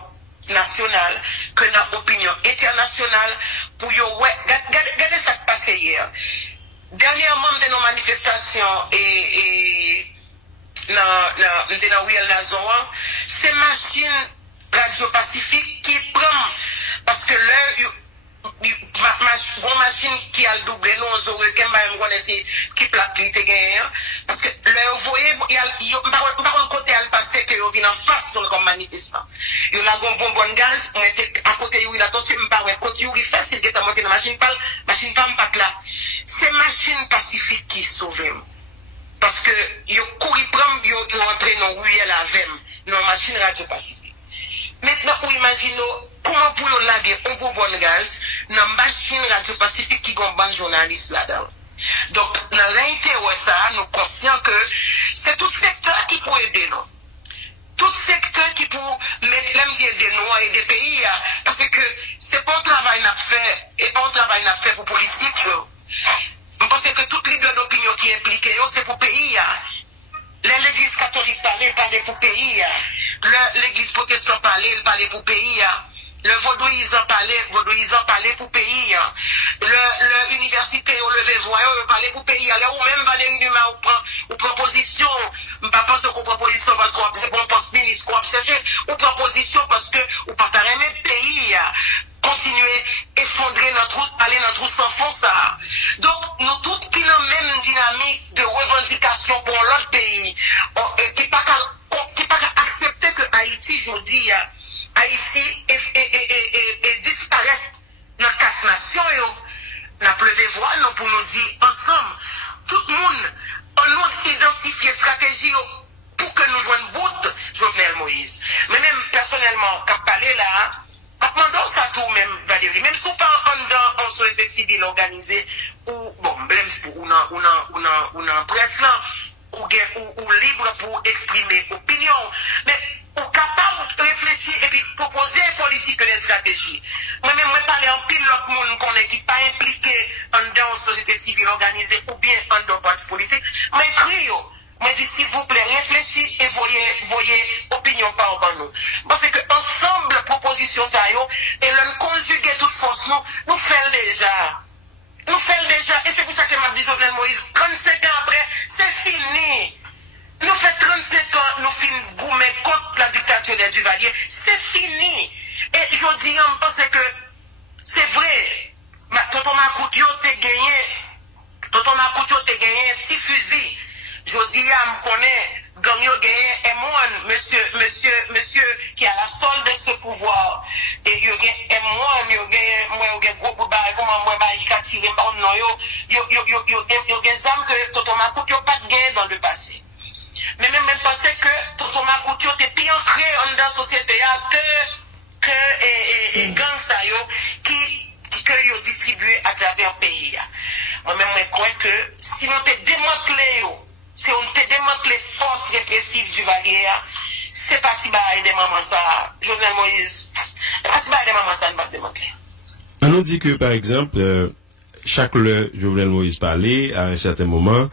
nationale que dans l'opinion internationale pour regardez ça qui passé hier. Dernièrement dans nos manifestations et dans Wiel Nazoan, c'est machine Radio Pacifique qui prend parce que l'heure une machine qui a le double nous on aurait qui plaque qui gagné parce que le voyez par côté elle passé que yo vient en face nous comme manifestant yo la bonbonne gaz on était à côté yo la toti me pas côté yo fait c'est que monter la machine pas là c'est machine pacifique qui sauve parce que yo courir prendre yo entrer dans ruelle avec nos machine Radio Pacifique. Maintenant pour imaginer comment pour nous laguer un bonbonne gaz dans machine Radio Pacifique qui gon ban journaliste là-dedans. Donc dans l'intérêt ça nous conscients que c'est tout secteur qui peut aider nous. Tout secteur qui peut mettre l'amitié des noirs et des pays parce que c'est pas un travail n'a fait et pas un travail n'a fait pour politique. Je pense que toute leader d'opinion qui est impliquée c'est pour pays. L'église catholique parlait pour pays. L'église protestante parlait pour pays. Le vaudouisant parlait pour pays. L'université au levé voyant parlait pour pays. Alors, ou même Valérie Dumas, ou prend position, pas parce qu'on prend position parce qu'on c'est bon poste ministre, qu'on chercher, ou prend position parce que, ou pas même pays, continuer, effondrer notre route, aller notre route sans fond, ça. Donc, nous tous qui ont la même dynamique de revendication pour l'autre pays, qui pas accepter que Haïti, je dis, Haïti est disparaître dans 4 nations, n'a pleuvé voix nous pour nous dire ensemble, tout le monde, on nous identifier stratégie pour que nous jouions bout Jovenel Moïse. Mais même personnellement, quand parler là, demandons ça tout même, Valérie, même si on pas en société civile organisée, ou bon, même pour on presse là, ou libre pour exprimer opinion, mais ou capable de réfléchir et puis proposer une politique et une stratégie. Moi-même, je parle en pile l'autre monde qu'on n'est pas impliqué dans une société civile organisée ou bien en dans parti politique. Moi, écris, moi, dis s'il vous plaît, réfléchissez et voyez opinion par rapport à nous. Parce que ensemble, proposition ça et le conjuguer toute force, nous faisons déjà. Nous faisons déjà, et c'est pour ça que m'a dit Jovenel Moïse, 35 ans après, c'est fini. Nous faisons 35 ans, nous finissons goumer contre la dictature des Duvalier, c'est fini. Et je dis, on pense que c'est vrai, Tonton Makoutio t'a gagné un petit fusil. Je dis, on connaît gang yo gen M1, monsieur qui a la solde de ce pouvoir. Et yo gen M1, yo gen gros bail, comment moi bail qui tiré par non yo gen zam que Tonton Macoute yo pas de gain dans le passé. Mais même penser que Tonton Macoute yo t'es plus ancré dans la société que gang ça yo que yo distribué à travers le pays. Moi-même, je crois que si on te démantelé, si on te démantelé force répressive du Vaguer, c'est parti de maman ça. Jovenel Moïse, c'est parti de maman ça, ne va démanteler. On nous dit que, par exemple, chaque le Jovenel Moïse parlait, à un certain moment,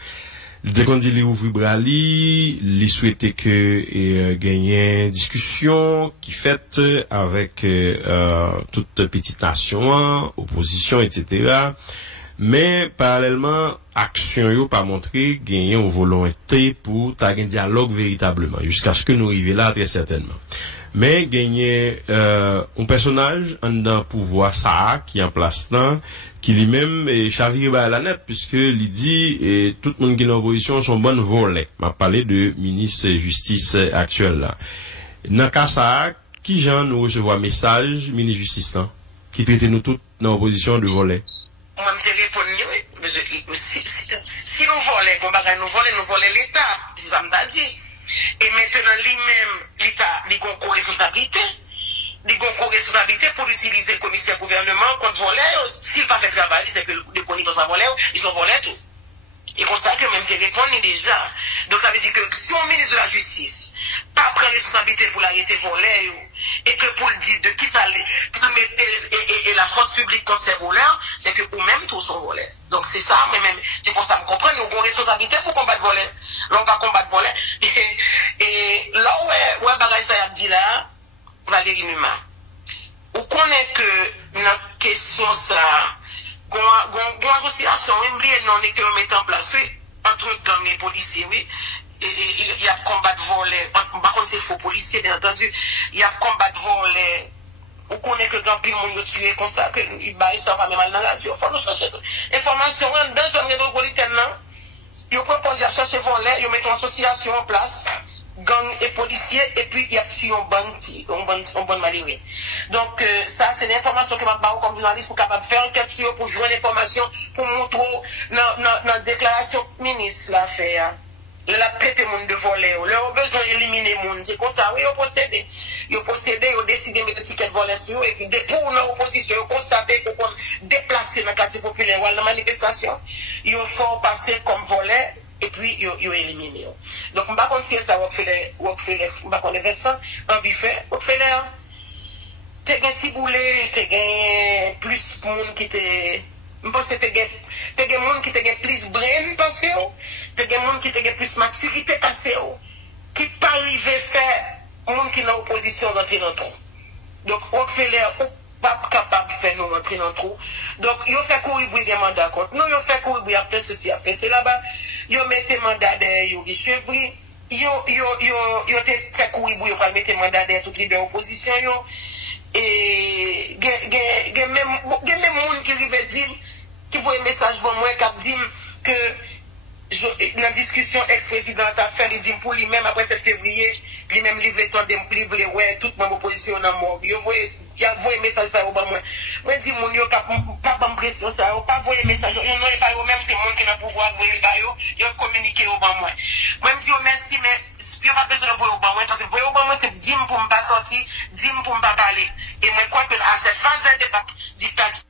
dès qu'on dit les ouvrir brali, il souhaitait que gagner une discussion qui faite avec toute petite nation, opposition, etc. Mais parallèlement, action yo pas montré gagner une volonté pour ta un dialogue véritablement jusqu'à ce que nous arrivions là très certainement. Mais gagner un personnage en pouvoir ça qui en place là qui lui-même est chaviré par la net puisque il dit et tout le monde qui est en opposition sont bonnes volets. M'a parlé de ministre justice actuel là. Dans cas ça qui gens nous recevoir message ministre justice là qui traite nous toutes dans opposition de volets. Moi, je te réponds, si nous volons, nous volons l'État, c'est ça m'a dit. Et maintenant, lui-même, l'État, il a une responsabilité. Il a une responsabilité pour utiliser le commissaire gouvernement contre voler. S'il n'a pas fait travail, c'est que les connaissances à voler, ils ont volé tout. Et comme ça, que même te répondre déjà. Donc, ça veut dire que si on ministre de la Justice pas prend responsabilité pour l'arrêter volé, et que pour le dire de qui ça pour mettre et la force publique contre ces voleurs, c'est que eux-mêmes tous sont volés. Donc c'est ça, mais même, c'est pour ça que vous comprenez, nous avons une responsabilité pour combattre volé. Là, on va combattre volé. Et là, ouais, bagaille ça y a dit là, Valérie Numa. Vous connaissez que dans la question ça, une association, même non, est que nous mettons en place, oui, entre gang et policiers, oui. Il y a combat de volet, par contre c'est faux policier, bien entendu, il y a combat de volet, ou qu'on est que dans plus le monde tué comme ça, que il baille ça va même mal dans la radio, il faut nous chercher information dans la zone métropolitaine, il propose à chercher volet, il met une association en place, gang et policiers, et puis il y a aussi un bon malheureux. Donc ça c'est l'information que m'a pas comme journaliste pour capable faire enquête sur, pour jouer l'information, pour montrer dans la déclaration ministre la faire. La pété monde de voler, leur besoin d'éliminer monde, c'est comme ça, oui, ils possédent, ils décident de mettre des tickets de voler sur eux, et puis pour une opposition, ils constatent qu'on déplacer dans le quartier populaire ou dans la manifestation, ils font passer comme voler, et puis ils éliminent. Donc, je ne sais pas si ça, Rockefeller, je ne sais pas si Vincent, en vifait, Rockefeller, tu as un petit boulet, tu as plus de monde qui te. Je pense que tu as des gens qui ont plus de brain passé, tu as des gens qui ont plus de maturité passé, qui ne peuvent pas arriver à faire des gens qui sont en opposition d'entrer dans le trou. Donc, Rockefeller n'est pas capable de faire nous rentrer dans le trou. Donc, ils ont fait courir des mandats contre nous, ils ont fait courir après ceci, après cela là-bas, ils ont mis des mandats derrière les chevriers, ils ont fait courir pour mettre des mandats derrière toutes les deux oppositions. Et il y a même des gens qui arrivent dire, qui voit un message pour moi, qui dit que la discussion ex-président a fait, il dit pour lui-même après 7 février, lui-même livrer ouais, toute mon opposition dans le monde. Il y a un message ça au bas moi. Moi, je dis, mon yo, pas de pression ça, pas voyer un message. Non, pas eux même, c'est monde qui n'a pas pouvoir voir le bail, ils ont communiqué au bas moi. Moi, je dis, merci, mais il n'y a pas besoin de voir au bas moi, parce que voir au bas moi, c'est dim pour ne pas sortir, dim pour ne pas parler. Et moi, quoi que à cette phase de dictature,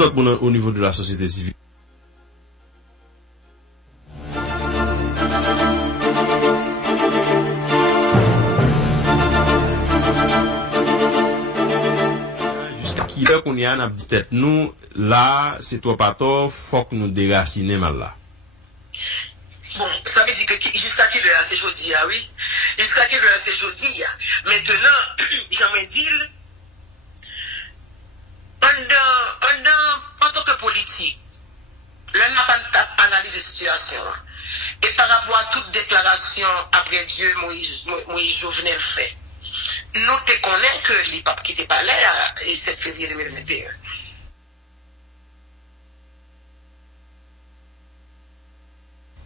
l'autre monde au niveau de la société civile. Jusqu'à qui l'heure qu'on y a, on a dit tête nous, là, c'est toi pas tort, faut que nous déraciner mal là. Bon, ça veut dire que jusqu'à quelle heure c'est jeudi, ah oui? Jusqu'à quelle heure c'est jeudi? Maintenant, j'aimerais dire, en tant que politique, là, on n'a pas analysé la situation. Et par rapport à toute déclaration après Dieu, Moïse Jovenel fait, nous te connaissons que les papes qui n'étaient pas là, le 7 février 2021.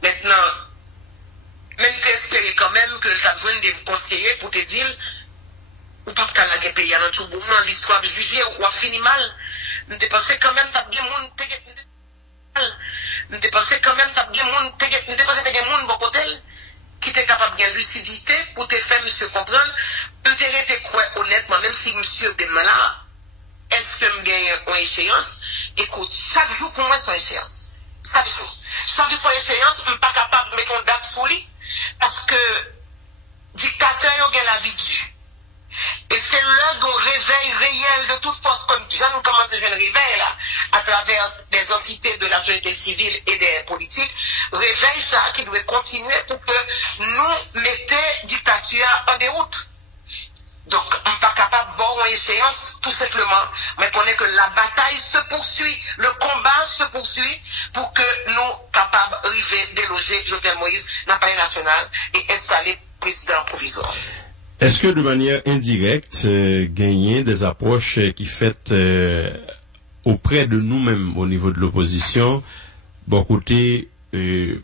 Maintenant, même espérer quand même que tu as besoin de conseiller pour te dire, ou pas que tu as pays dans tout le monde, l'histoire de juger ou a fini mal. Nous te pensons quand même que tu as bien monde, nous te pensons quand même que tu as bien monde, nous te pensons que tu as bien monde, bon côté, qui est capable de lucidité pour te faire monsieur comprendre, nous te rester quoi honnêtement, même si monsieur est là, est-ce que je gagne une échéance? Écoute, chaque jour pour moi, c'est une échéance. Chaque jour. Chaque jour, c'est une échéance, je ne suis pas capable de mettre une date sur lui, parce que dictateur, il a la vie dure. Et c'est l'heure d'un réveil réel de toute force, comme déjà nous commençons à jouer le réveil là, à travers des entités de la société civile et des politiques, réveil ça qui doit continuer pour que nous mettions dictature en déroute. Donc, on n'est pas capable de voir une échéance, tout simplement, mais qu'on est que la bataille se poursuit, le combat se poursuit pour que nous capables d'arriver, déloger Jovenel Moïse dans le palais national et installer président provisoire. Est-ce que de manière indirecte, gagner des approches qui faites auprès de nous-mêmes au niveau de l'opposition, bon côté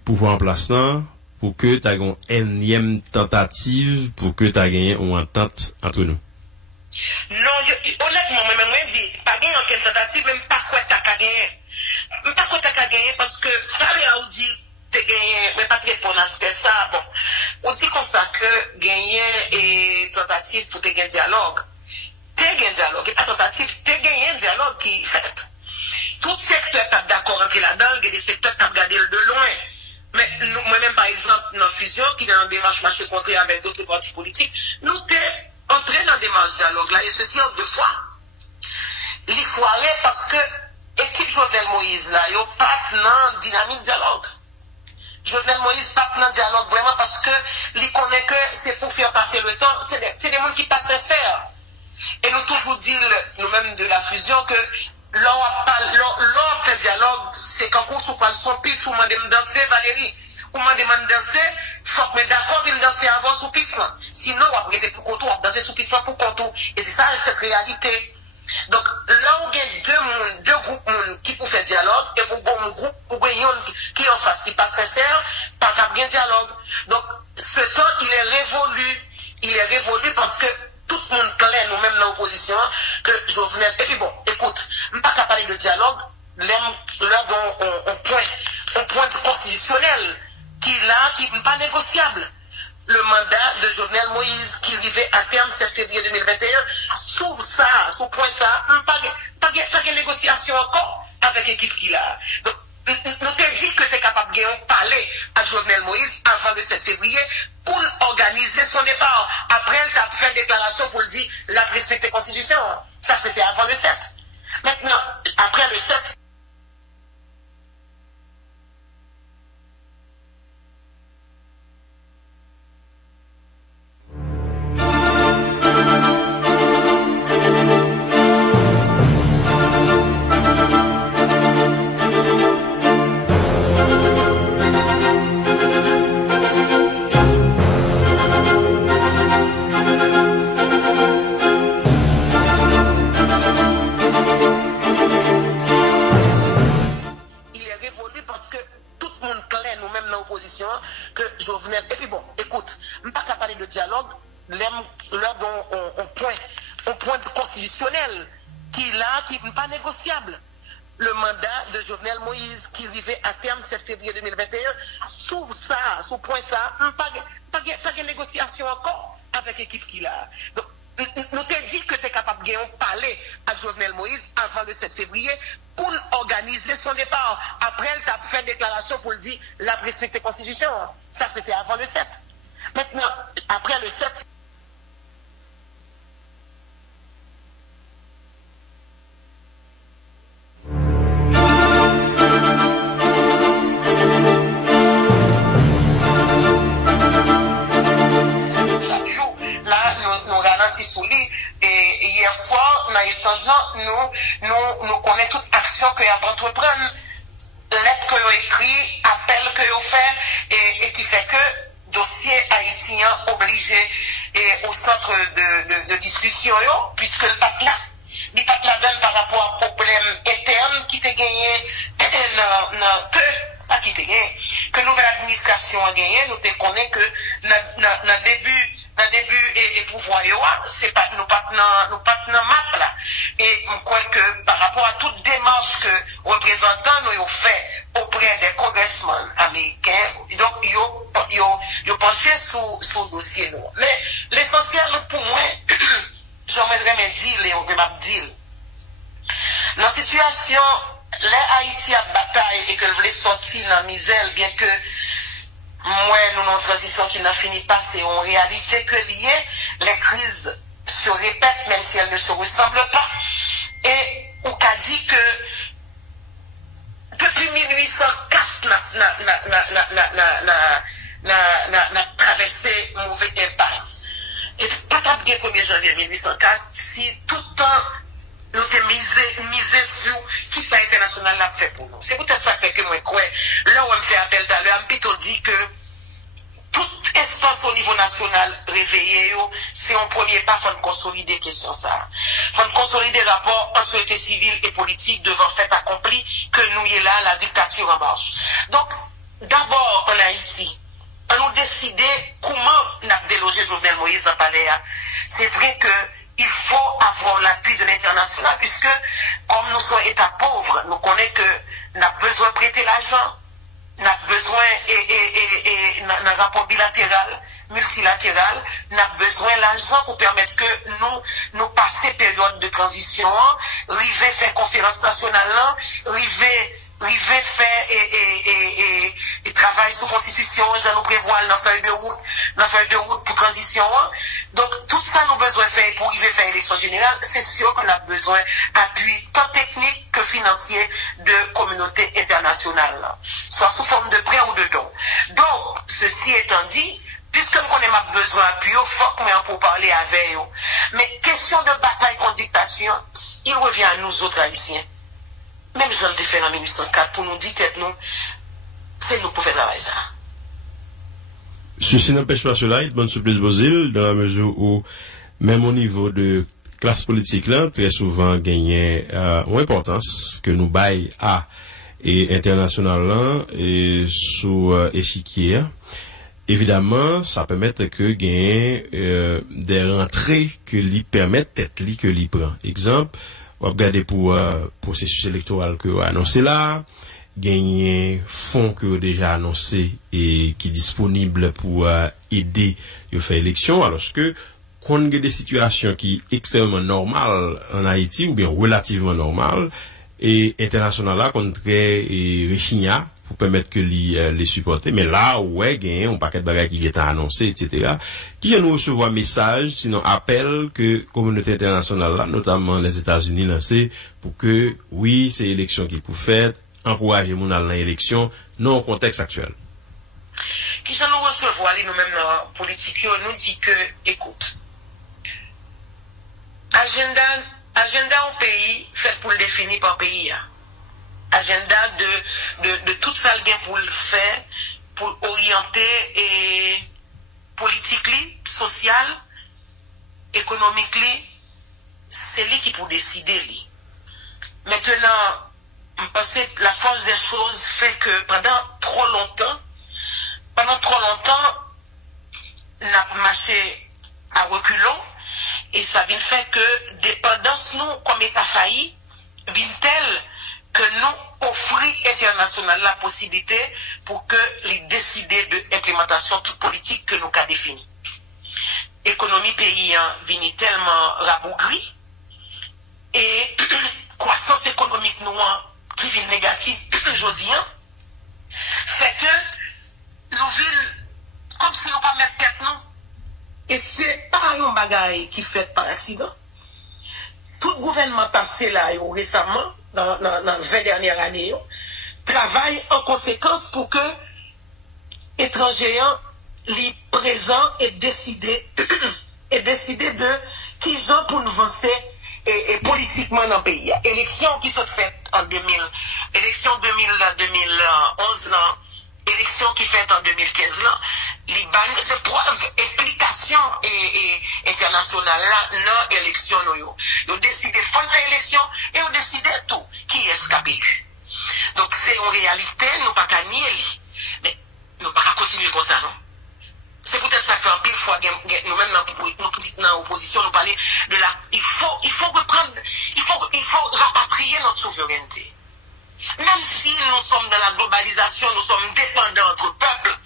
pouvoir en plaçant, pour que tu aies une énième tentative, pour que tu aies gagné une entente entre nous? Non, honnêtement, moi-même, je dis, pas gagner aucune tentative, même pas quoi tu as gagné. Pas quoi tu as gagné, parce que, on dit, tu gagné, mais pas très bon aspect ça. Bon, on dit comme ça que gagner et tentative pour te gagner dialogue. Tu gagné dialogue, et pas tentative, tu gagné un dialogue qui fait. Tout secteur est d'accord entre là-dedans, il y a des secteurs qui ont regardé de loin. Mais moi-même, par exemple, dans Fusion, qui est dans une démarche marché contre avec d'autres partis politiques, nous sommes entrés dans une démarche dialogue là, et ceci en 2 fois. Les foirés, parce que l'équipe Jovenel Moïse là, il n'y a pas de dynamique dialogue. Jovenel Moïse pas de dialogue vraiment parce que il connaît que c'est pour faire passer le temps, c'est des gens qui passent sincères. Et nous toujours dire, nous-mêmes de la Fusion, que l'on fait dialogue, c'est quand on se parle son piste, ou demande de danser, Valérie, ou demande de danser, faut que d'accord de danser avant sous piste. Sinon, on va arrêter pour contour, on va danser sous piste pour contour. Et c'est ça, cette réalité. Donc, là où il y a deux groupes qui peuvent faire dialogue, et pour un groupe, pour qui en face, qui pas sincère, pas qu'à bien dialogue. Donc, ce temps, il est révolu parce que tout le monde clair, nous-mêmes dans l'opposition, que Jovenel, et puis bon, écoute, je ne peux pas parler de dialogue, là, un point constitutionnel, qui n'est pas négociable. Le mandat de Jovenel Moïse qui arrivait à terme 7 février 2021, sous point ça, pas de négociation encore avec l'équipe qu'il a. Donc, nous te dit que tu es capable de parler à Jovenel Moïse avant le 7 février pour organiser son départ. Après, elle t'a fait une déclaration pour le dire la respecter la Constitution. Ça, c'était avant le 7. Maintenant, après le 7, que Jovenel, et puis bon, écoute, je ne peux pas parler de dialogue, là dont un point constitutionnel qui n'est pas négociable. Le mandat de Jovenel Moïse qui arrivait à terme 7 février 2021, sous point ça, pas de négociation encore avec l'équipe qu'il a. Donc, nous te dit que tu es capable de parler à Jovenel Moïse avant le 7 février pour organiser son départ. Après, elle t'a fait une déclaration pour dire la respecter la Constitution. Ça, c'était avant le 7. Maintenant, après le 7, nous ralentissons lui et hier soir dans l'échange nous connaissons toute action que vous entreprendre, lettre que vous écrit, appel que vous fait et qui fait que dossier haïtien obligé et au centre de discussion puisque le pas là il pas là par rapport au problème interne qui t'a gagné que nouvelle administration a gagné, nous te connaissons que dans début et pouvoir c'est pas nous pas dans map là et on croit que par rapport à toute démarche que représentants nous ont fait auprès des congressmen américains donc ils pensaient sur dossier nous mais l'essentiel pour moi j'aimerais me dire Léon de m'abdil dans la situation les Haïti à bataille et que le voulait sortir dans la misère bien que moi, nous, notre transition qui n'a fini pas, c'est en réalité que lié, les crises se répètent, même si elles ne se ressemblent pas. Et on a dit que depuis 1804, n'a traversé une mauvaise impasse. Et pas qu'à bien 1er janvier 1804, si tout le temps, nous avons misé sur qui ça international l'a fait pour nous. C'est peut-être ça que moi crois. Là où on me fait appel à l'heure, on dit que toute instance au niveau national réveillée, c'est un premier pas pour consolider question ça. Faut consolider le rapport en société civile et politique devant fait accompli que nous y est là, la dictature en marche. Donc, d'abord en Haïti, on nous décider comment on a délogé Jovenel Moïse en palais. C'est vrai que il faut avoir l'appui de l'international, puisque comme nous sommes État pauvres, nous connaissons que nous avons besoin de prêter l'argent, nous avons besoin d'un rapport bilatéral, multilatéral, nous avons besoin de l'argent pour permettre que nous passions période de transition, arriver faire conférence nationale, arriver faire et travail sur constitution, je nous prévois dans feuille de route pour transition. Donc, tout ça, nous avons besoin de faire pour arriver à faire l'élection générale. C'est sûr qu'on a besoin d'appui tant technique que financier de communauté internationale, soit sous forme de prêt ou de don. Donc, ceci étant dit, puisque nous avons besoin d'appui, il faut qu'on pour parler avec eux. Mais question de bataille contre dictature, il revient à nous autres Haïtiens. Même si on le fait en 1804, pour nous dire que nous, c'est nous pour faire travailler ça. Ceci n'empêche pas cela, il demande souplesse Bozil, dans la mesure où, même au niveau de classe politique là, très souvent gagné une importance que nous baillons à et international là, et sous échiquier. Évidemment, ça permet que gagner des rentrées que lui permettent d'être lui que lui prend. Exemple, on va regarder pour processus électoral que vous annoncé là, gagner fonds que vous déjà annoncé et qui est disponible pour aider à faire élection, alors que quand il y a des situations qui sont extrêmement normales en Haïti, ou bien relativement normales, et international là, qu'on très richigna pour permettre que les supporter, mais là, ouais, gagner un paquet de bagages qui est annoncé, etc., qui nous recevoir message, sinon appel que communauté internationale là, notamment les États-Unis lancé pour que, oui, c'est élection qui pour faire, encourager mon dans l'élection, non au contexte actuel. Qui ça nous recevoir, nous-mêmes, politique, nous dit que, écoute, agenda au pays, fait pour le définir par pays, agenda de tout ça le bien pour le faire, pour orienter et politique, social, économique, c'est lui qui pour décider. Maintenant, parce que la force des choses fait que pendant trop longtemps, on a marché à reculons, et ça vient faire que dépendance nous, comme État failli, vient telle que nous offrir international la possibilité pour que les décider de l'implémentation toute politique que nous avons définie. économie pays vini tellement rabougri et croissance économique nous qui vient négative aujourd'hui fait que nous villes comme si on pas mettre tête nous et c'est pas un bagaille qui fait par accident. Tout gouvernement passé là récemment dans 20 dernières années travaille en conséquence pour que étrangers les présents et décider de qui sont pour nous avancer et politiquement dans le pays. Élection qui sont faites en 2000, élection 2011 là, élection qui fait en 2015 là, Liban, c'est preuve implication et internationale là dans l'élection nous. Ils ont décidé de faire l'élection et ont décidé tout qui est escapé. Donc c'est en réalité nous pas qu'à nier mais nous pas continuer comme ça non. C'est peut-être ça que fait un pile fois nous-mêmes dans l'opposition nous parler de la il faut reprendre il faut rapatrier notre souveraineté. Même si nous sommes dans la globalisation, nous sommes dépendants notre peuple,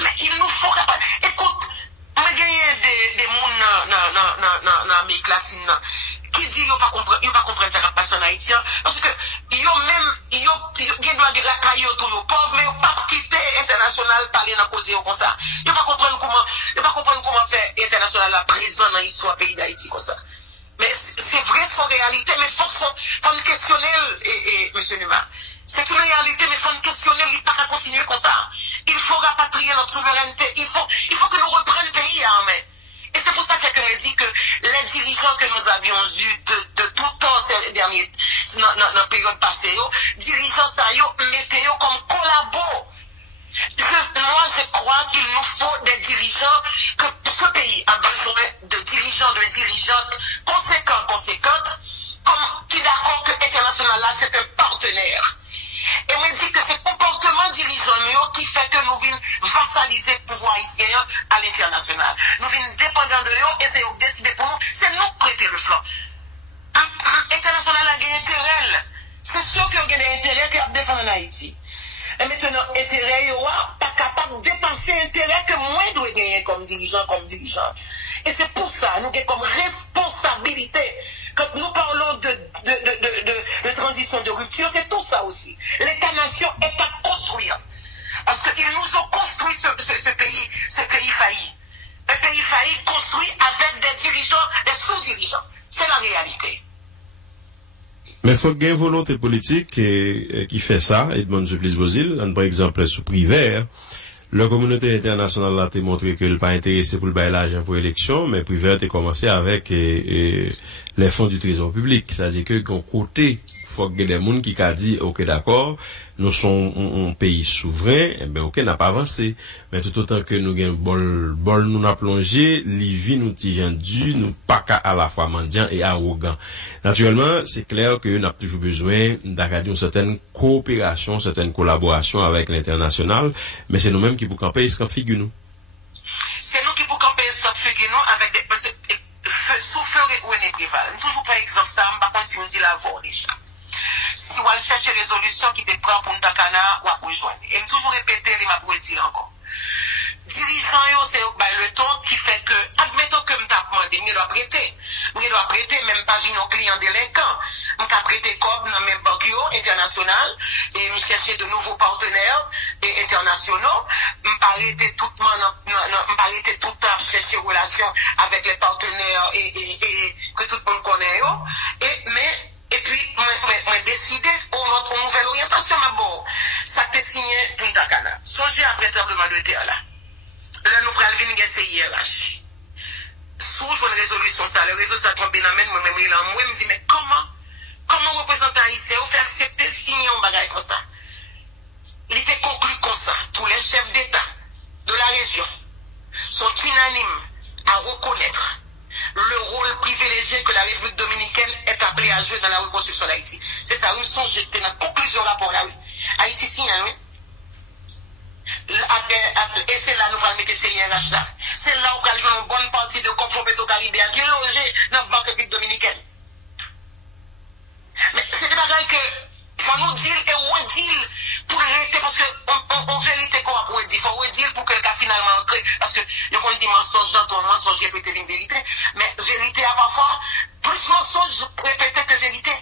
mais il nous faut écoute, on a gagné des mondes dans l'Amérique latine qui dit qu'ils ne pas comprendre ce qui passe en Haïti parce que ils doivent la caille autour aux pauvres mais ils n'ont pas quitté international parler dans cause comme ça. Ils ne pas comprendre comment faire international la présent dans l'histoire pays d'Haïti comme ça. Mais c'est vrai, c'est une réalité, mais il faut questionner, M. Numa. C'est une réalité, mais il faut questionner, il ne peut pas continuer comme ça. Il faut rapatrier notre souveraineté, il faut que nous reprenions le pays en main. Et c'est pour ça que quelqu'un dit que les dirigeants que nous avions eus de tout temps ces derniers, dans la période passée, dirigeants ça, mettez comme collabos. Moi, je crois qu'il nous faut des dirigeants, que ce pays a besoin de dirigeants, de dirigeantes conséquentes, comme qui d'accord que l'international là, c'est un partenaire. Et me dit que c'est le comportement dirigeant qui fait que nous venons vassaliser le pouvoir haïtien à l'international. Nous venons dépendants de eux et c'est eux qui décident pour nous, c'est nous qui prêtons le flanc. L'international a gagné intérêt. C'est sûr qu'il y a un intérêt qui a défendu en Haïti. Et maintenant, intérêt, pas capable de dépenser intérêt que moi dois gagner comme dirigeant, Et c'est pour ça, nous avons comme responsabilité, quand nous parlons de transition, de rupture, c'est tout ça aussi. L'État-nation est à construire. Parce qu'ils nous ont construit ce pays failli. Un pays failli construit avec des dirigeants, des sous-dirigeants. C'est la réalité. Mais il faut qu'il y ait une volonté politique qui fait ça, Edmond Duplessis-Bozil, par exemple, sous privé, la communauté internationale a montré qu'elle n'est pas intéressée pour le bail l'argent pour l'élection, mais privé a commencé avec les fonds du trésor public. C'est-à-dire que d'un côté, il faut qu'il y ait des gens qui a dit, ok, d'accord, nous sommes un pays souverain, eh ben, ok, n'a pas avancé. Mais tout autant que nous gagnons bol nous n'a plongé, Livy nous tient dû, nous pas qu'à à la fois mendiant et arrogant. Naturellement, c'est clair que nous avons toujours besoin d'avoir une certaine coopération, une certaine collaboration avec l'international, mais c'est nous-mêmes qui pour camper ce qu'on figure nous. C'est nous qui pour camper ce qu'on figure nous avec des, parce que, sous feu ou n'est préval. Toujours par exemple ça, par contre, si on dit la voix déjà. Si on cherche résolution qui te prend pour nous takana ou à rejoindre. Et toujours répéter, il m'a pour dire encore. Dirigeant, c'est le temps qui fait que, admettons que m'ta demandé, m'y doit prêter, même pas vino client délinquant. M'ta prêté comme dans même banque international, et m'y chercher de nouveaux partenaires, et internationaux, m'arrêter tout le temps à chercher relation avec les partenaires, et que tout le monde connaît, et puis, moi décidé, une nouvelle orientation, mais bon, ça t'est signé Punta Cana. Songez après le tremblement de terre là. Là, nous prenons le CIRH. Sous une résolution, ça, le réseau ça tombe dans même, moi, me dit, mais comment représentant haïtien, vous fait accepter signer un bagage comme ça? Il était conclu comme ça. Tous les chefs d'État de la région sont unanimes à reconnaître le rôle privilégié que la République dominicaine est appelée à jouer dans la reconstruction d'Haïti. C'est ça, une songe de la conclusion rapport là, oui. Haïti signe, oui. Et c'est là nous allons mettre CIRH là. C'est là où nous allons une bonne partie de Corps Petro-Caribéen qui est logé dans la Banque République dominicaine. Mais c'est des bagages que faut nous dire et redire pour rester, parce que, en vérité, qu'on va dire, il faut redire pour que le cas finalement entre, parce que, on dit mensonge dans ton mensonge répété une vérité, mais vérité a parfois, plus mensonge répété que vérité.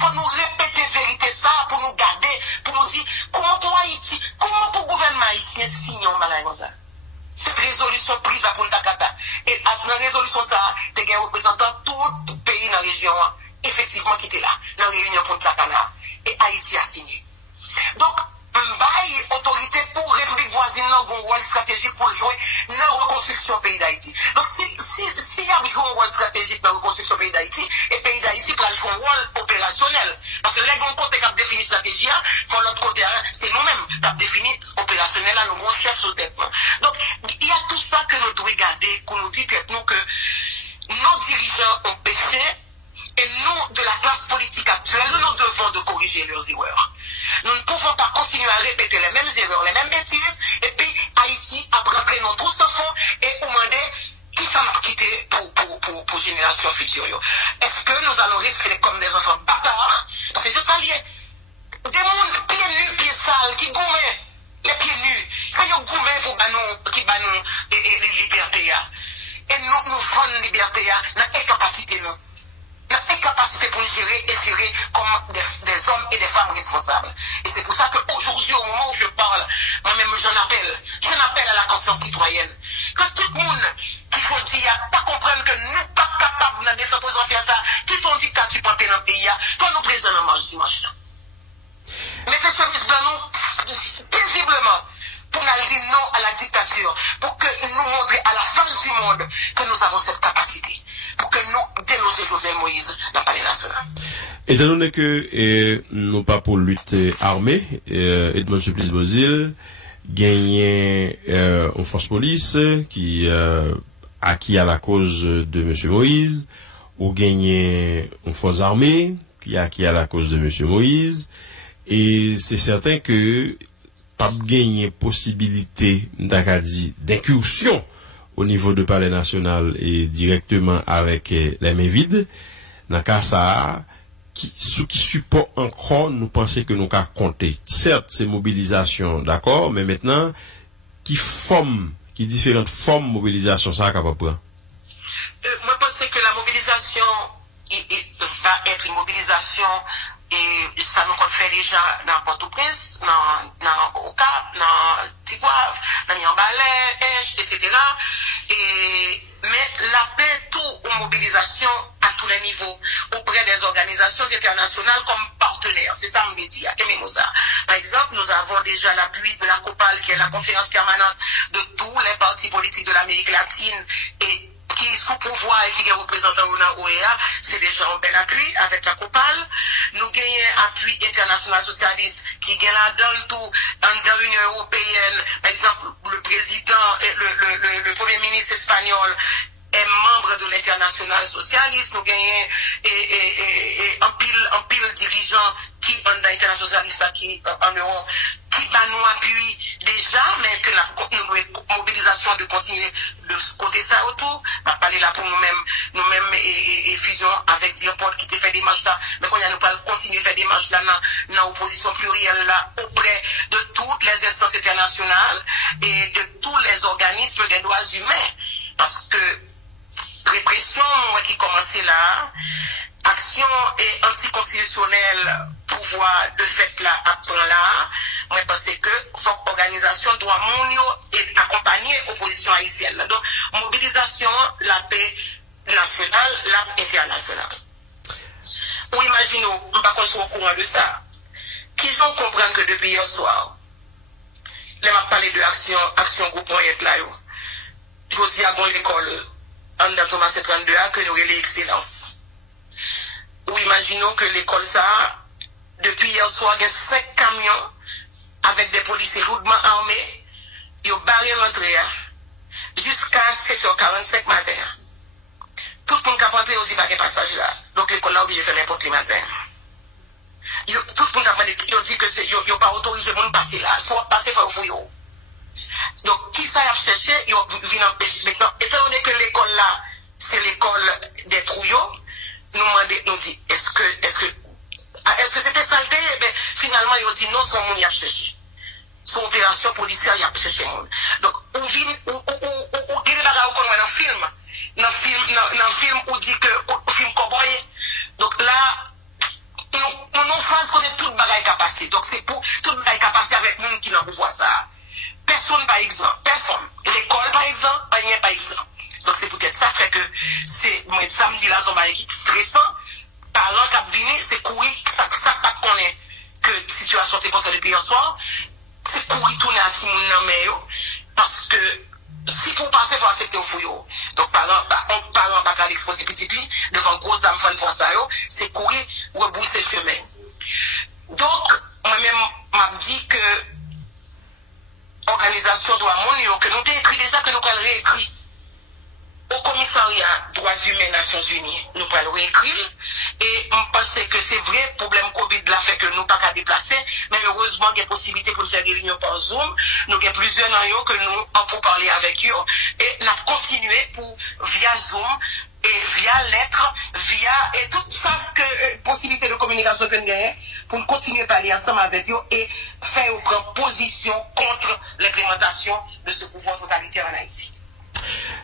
Faut nous répéter vérité ça, pour nous garder, pour nous dire, comment pour Haïti, comment pour le gouvernement haïtien signe un malade comme ça. Cette résolution prise à Punta-Cana. Et à cette résolution ça, il y a un représentant tout pays dans la région, effectivement, qui était là, dans la réunion Punta-Cana. Et Haïti a signé. Donc, bail autorité pour République voisine dans un rôle stratégique pour jouer dans la reconstruction du pays d'Haïti. Donc, s'il y a joué un rôle stratégique dans la reconstruction du pays d'Haïti, et le pays d'Haïti peut jouer un rôle opérationnel. Parce que les gens côté qui ont défini stratégie, de l'autre côté, c'est nous-mêmes qui avons défini opérationnel à nos chefs sur le tête. Donc, il y a tout ça que nous devons regarder, qu'on nous dit que nos dirigeants ont baissé. Et nous, de la classe politique actuelle, nous devons de corriger leurs erreurs. Nous ne pouvons pas continuer à répéter les mêmes erreurs, les mêmes bêtises, et puis Haïti a rentré dans tout ce fond et demander qui ça m'a quitté pour génération future. Est-ce que nous allons rester comme des enfants bâtards? Parce que c'est ça lié. Des gens pieds nus, pieds sales, qui gourmet, les pieds nus. C'est un gourmet pour qui banou les libertés. Et nous vendons les libertés dans l'incapacité, nous. Incapacité pour gérer et gérer comme des hommes et des femmes responsables. Et c'est pour ça qu'aujourd'hui, au moment où je parle, moi-même j'en appelle à la conscience citoyenne. Que tout le monde qui font dire, pas comprendre que nous pas capables de décentraliser faire ça, qui t'ont dit que tu peux dans le pays, quand nous présentons en marche dimanche. Mettez ce ministre blanc nous paisiblement pour nous dire non à la dictature, pour que nous montrions à la face du monde que nous avons cette capacité. Pour que nous dénoncions Jovenel Moïse dans le palais national. Étant donné que nous pas pour lutte armée, Edmond Supplice Bozil gagne une force police qui acquis à la cause de M. Moïse, ou gagne une force armée qui acquis à la cause de M. Moïse, et c'est certain que pas gagner possibilité d'incursion au niveau du palais national et directement avec les mains vides, dans le cas ça, ce qui support encore, nous pensons que nous avons compté. Certes, c'est mobilisation, d'accord, mais maintenant, qui différentes formes de mobilisation, ça va capable prendre? Moi, je pense que la mobilisation va être une mobilisation. Et ça nous fait déjà dans Port-au-Prince, dans Ocap, dans Tigouave, dans Niambalais, etc. Mais la paix, tout en mobilisation à tous les niveaux, auprès des organisations internationales comme partenaires. C'est ça, on me dit, à Kememosa. Par exemple, nous avons déjà l'appui de la COPAL, qui est la conférence permanente de tous les partis politiques de l'Amérique latine et qui est sous pouvoir et qui est représentant dans l'OEA, c'est déjà un bel appui avec la COPAL. Nous gagnons appui international socialiste qui gagne là-dedans tout, dans l'Union européenne. Par exemple, le président, le premier ministre espagnol est membre de l'international socialiste. Nous gagnons un pile dirigeant qui en l'international socialiste qui en Europe, qui nous appuie déjà, mais que la mobilisation de continuer de ce côté ça autour, va parler là pour nous-mêmes et fusion avec Diopol qui te fait des marches là, mais qu'on y a nous pas continuer à faire des marches là dans l'opposition plurielle là auprès de toutes les instances internationales et de tous les organismes des droits humains, parce que répression qui commençait là, action et anticonstitutionnelle, pouvoir de fait là, après là, moi parce que cette organisation doit et accompagner l'opposition haïtienne. Donc, mobilisation, la paix nationale, la paix internationale. Ou imaginons, on va qu'on soit au courant de ça, qu'ils vont comprendre que depuis hier soir, les m'a parlé de action groupe moyen là, je dis à l'école, en Thomas 32A, que nous avons l'excellence. Ou imaginons que l'école ça, depuis hier soir, il y a 5 camions avec des policiers lourdement armés, ils ont barré l'entrée jusqu'à 7h45 matin. Tout le monde qui a rentré, il dit pas de passage là. Donc l'école a obligé de faire n'importe quel matin. Tout le monde a dit que ils n'ont pas autorisé le monde passer là, soit passer par vous. Donc qui ça a cherché, ils viennent empêcher. Maintenant, étant donné que l'école là, c'est l'école des trouillots, nous dit, est-ce que est-ce que c'était ça le pays? Eh bien, finalement, ils ont dit non, son monde y a cherché. Son opération policière, il a cherché monde. Donc, on dit, on dit les bagages qu'on voit dans le film. Dans le film, on dit que, au film Cowboy. Donc là, on France connaît toute bagaille qui a passé. Donc c'est pour toute bagaille qui a passé avec nous qui n'en voit ça. Personne par exemple. Personne. L'école par exemple, rien par exemple. Donc c'est peut-être ça fait que c'est, moi, samedi là, on va être stressant. Parents qui viennent, c'est courir, ça pas connaît que la situation était comme ça depuis hier soir. C'est courir tourner à tout le monde parce que si pour passer, il faut accepter au fouillot. Donc, parents, pas qu'à l'exposer petit lit, devant gros âmes, fan pour ça, c'est courir, rebousser le chemin. Donc, moi-même, m'a dit que l'organisation doit monter, que nous avons écrit déjà, que nous avons réécrit. Au commissariat droits humains Nations Unies, nous allons réécrire. Et on pensait que c'est vrai, problème Covid l'a fait que nous pas qu'à déplacer, mais heureusement il y a possibilité pour nous faire des réunions par Zoom. Nous avons plusieurs noyaux que nous avons pour parler avec eux. Et nous avons continué pour via Zoom et via lettres, via et toute ça que possibilité de communication que nous avons pour nous continuer à parler ensemble avec eux et faire une position contre l'implémentation de ce pouvoir totalitaire en Haïti.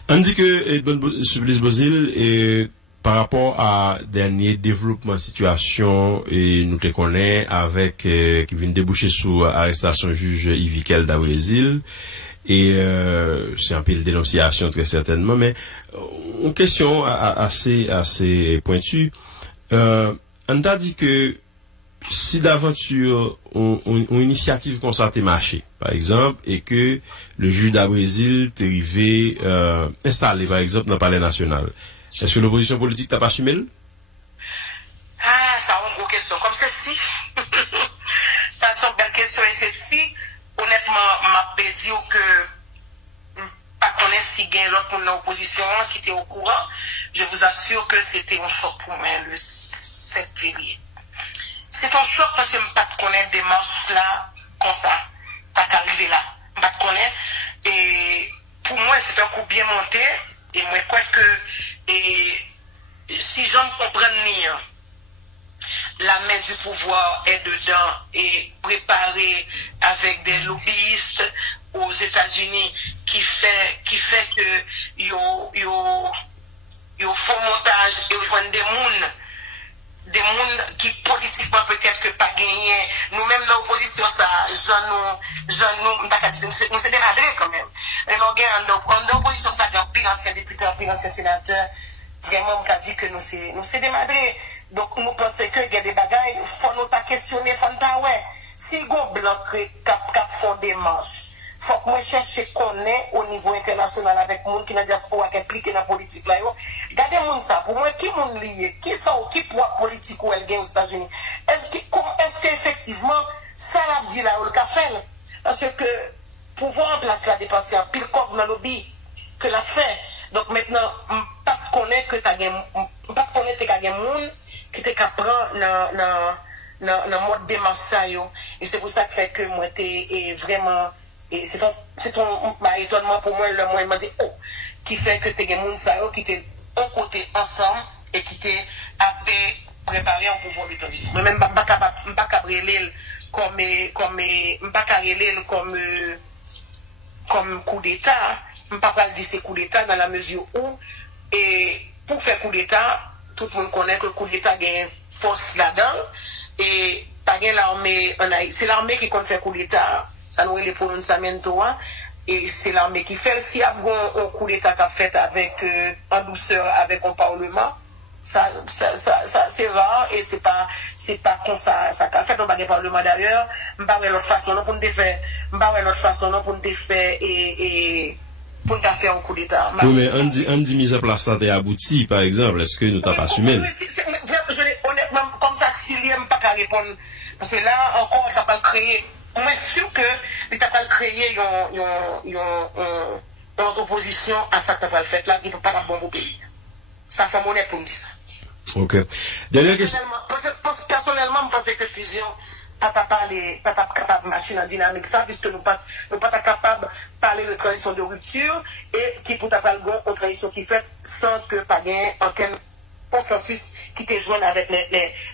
On dit que Edmond Supplice Bozil est par rapport à dernier développement situation et nous te connaît avec qui vient déboucher sous arrestation juge Yvikel d'Avril et c'est un peu de dénonciation très certainement mais une question assez pointue on t'a dit que si d'aventure une initiative concertée marché par exemple et que le juge d'Avril t'est arrivé installé par exemple dans le palais national. Est-ce que l'opposition politique t'a pas chimé? Ah, ça a une grosse question. Comme ceci, ça c'est une belle question et ceci, honnêtement, m'a dit que pas connaître si il y a l'autre pour l'opposition qui était au courant. Je vous assure que c'était un choc pour moi le 7 février. C'est un choc parce que je ne pas connaître des marches là, comme ça, pas qu'arriver là. Je ne pas connaître. Et pour moi, c'est un coup bien monté. Et moi, je crois que et si j'en comprends bien, la main du pouvoir est dedans et préparée avec des lobbyistes aux États-Unis qui fait que yo font montage et joignent des mondes qui politiquement peut-être que pas gagné. Nous-mêmes dans l'opposition, ça, nous c'est démadré quand même. Et en opposition, ça, il y a un ancien député, un ancien sénateur, vraiment, on a dit que nous c'est démadré. Donc, nous pensons qu'il y a des bagailles, il faut nous questionner, il faut nous ouais. Si on blanc cap font des manches, il faut que moi cherche qu'on est au niveau international avec les gens qui n'a diaspora qui impliqué dans la politique là. Regardez moun ça, pour moi, qui moun lié, qui pouvoir politique ou elle gagne aux États-Unis. Est-ce que effectivement, ça l'a dit là, le café, parce que pouvoir en place la dépenser en pile comme dans le lobby que l'a fait. Donc maintenant, on ne pas connaître que tu as gagné moun qui te prend dans le mode démarche. Et c'est pour ça que fait que moi, t'es vraiment. Et c'est ton étonnement pour moi, le moment, il m'a dit, oh, qui fait que tu as moun sa yo, qui t'es un côté ensemble et qui t'es préparé en pouvoir de transition. Moi-même, je ne pas capable comme coup d'État, je ne peux pas dire c'est coup d'État dans la mesure où, et pour faire coup d'État, tout le monde connaît que le coup d'État a une force là-dedans, et pas l'armée en Haïti. C'est l'armée qui compte faire coup d'État. Ça nous est pour nous et c'est l'armée qui fait. Si y a un coup d'État qu'a fait avec en douceur avec un parlement, ça c'est rare et c'est pas comme ça qu'a fait. On va des parlements d'ailleurs, on va voir l'autre façon pour nous faire, et pour nous faire un coup d'État. Oui, mais on dit mise en place ça est abouti par exemple. Est-ce que nous t'as pas assumé? Honnêtement, comme ça, s'il n'y a pas qu'à répondre, parce que là encore ça va créer. On est sûr que l'État va créer une opposition à ça que tu vas faire là, qui ne peut pas être bon au pays. Ça fait mon honnête pour me dire ça. Ok. Dernière question. Personnellement, je pense que fusion, pas capable de machine en dynamique ça, puisque nous pas capable de parler de transition de rupture et qui peut pas une transition qui fait sans que pas gain aucun consensus qui te joint avec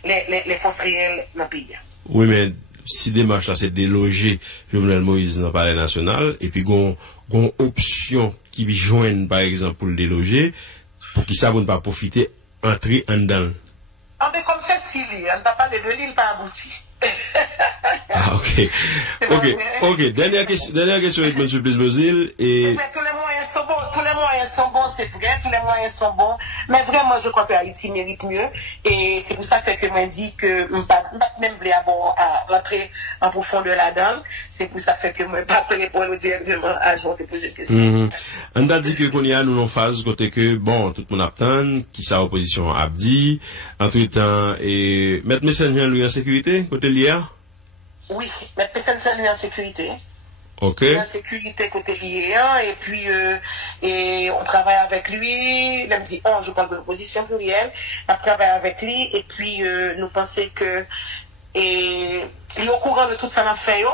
les forces réelles dans le pays. Oui, mais si démarche là, c'est déloger Jovenel Moïse dans le palais national, et puis gon option qui joignent par exemple pour le déloger, pour qu'il ne pas profiter, entrer en dedans. Ah, mais comme c'est si, on n'a pas de l'île pas abouti. Ah, ok. Ok. Dernière question, Edmond Supplice Bozil. Et... Tous les moyens sont bons, c'est vrai, tous les moyens sont bons. Mais vraiment, je crois que Haïti mérite mieux. Et c'est pour ça que je me dis que je ne pas même à rentrer en profondeur là-dedans. C'est pour ça que je ne vais pas te répondre directement à Jean te poser une question. On a dit que qu'on y a nous en phase, côté que, bon, tout le monde attend, qui sa opposition a dit, entre-temps, et Maître Messenien, lui, en sécurité, côté l'IA? Oui, Maître Messenien, lui, en sécurité. Ok. En sécurité côté l'IA, et puis, et on travaille avec lui, il me dit, je parle de l'opposition plurielle, on travaille avec lui, et puis, nous pensons que, et, il est au courant de tout ça n'a fait,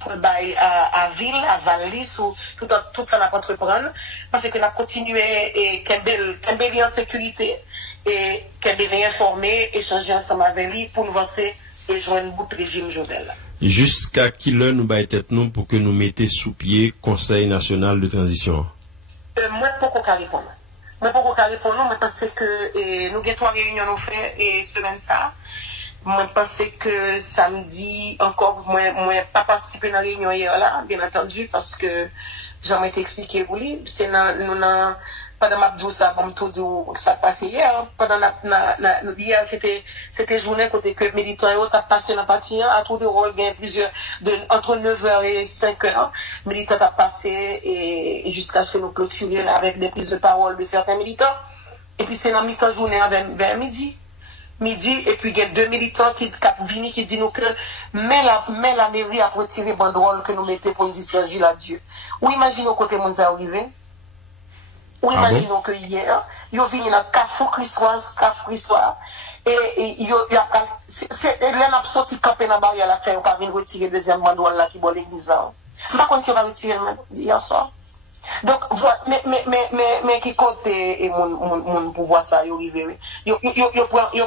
à Ville, à Valis, ou tout ça n'a pas entreprendre, parce que nous avons continué et qu'elle en sécurité, et qu'elle est informée, échanger ensemble avec lui pour nous avancer et joindre un bout de régime Jovenel. Jusqu'à qui l'heure nous baille tête nous pour que nous mettions sous pied Conseil national de transition? Moi, pas qu'on répondre. Moi, pas qu'on répondre, mais parce que nous avons 3 réunions nous fait et semaine ça. Moi, pense que samedi, encore, moi, pas participé dans la réunion hier là, bien entendu, parce que j'en ai expliqué pour lui. C'est pendant ma douce, ça, comme tout dit, ça passe hier. Pendant hier, c'était journée côté que militants ont passé dans la partie, à tout de rôle, bien plusieurs, entre 9h et 5h, militants ont passé et jusqu'à ce que nous clôturions avec des prises de parole de certains militants. Et puis c'est dans la mi-temps journée vers midi, et puis il y a 2 militants qui viennent qui disent nous que mais la mairie a retiré banderole que nous mettons pour nous dire là Dieu. Ou imaginons côté nous arrivé. Ou imaginons que hier, ils ont venu dans Carrefour Christois, et ils ont sorti camper dans la barrière là, ils ont retirer deuxième banderole là qui est l'église là. Par contre, ils vont retirer hier soir. Donc, mais qui compte et mon pouvoir ça, il arrive. Il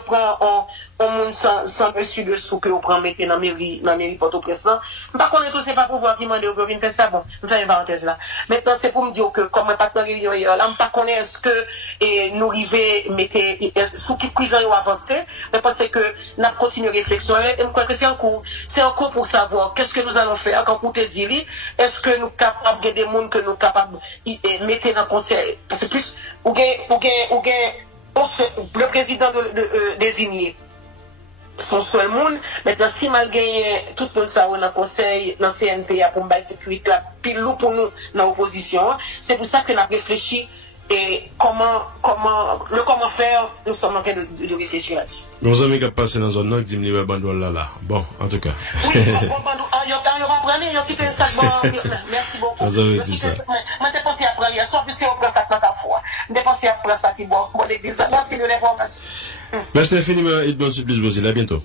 prend un monde sans dessus dessous que vous prenez mettre dans la mairie Port-au-Prince. Par contre, tout c'est pas pouvoir qui m'a dit que vous faire ça. Bon, je fais une parenthèse là. Maintenant, c'est pour me dire que, comme je pas de réunion hier, là, je ne pas connaître ce que nous arrivons mettre sous qui prison ont avancé, mais parce que nous continuons réflexion. Et je crois que c'est un cours pour savoir qu'est-ce que nous allons faire quand vous te dites, est-ce que nous sommes capables de des mondes que nous sommes capables de mettre dans le conseil. Parce que plus, le président désigné. Son seul monde, maintenant si malgré tout le monde ça dans le conseil, dans le CNPA pour me sécurité, pile loup pour nous dans l'opposition, c'est pour ça que nous avons réfléchi et comment faire, nous sommes en train de réfléchir là-dessus. Nos amis qui ont passé dans la zone, qui disent bandole là. Bon, en tout cas. Oui, ils ont quitté le sac. Merci beaucoup. Vous avez dit ça. Moi, je pensé à prendre hier soir, puisque on prend ça dans ta foi. Je pensé à prendre ça qui bon l'église. Merci de l'information. Merci infiniment, Edmond Supplice Bozil. À bientôt.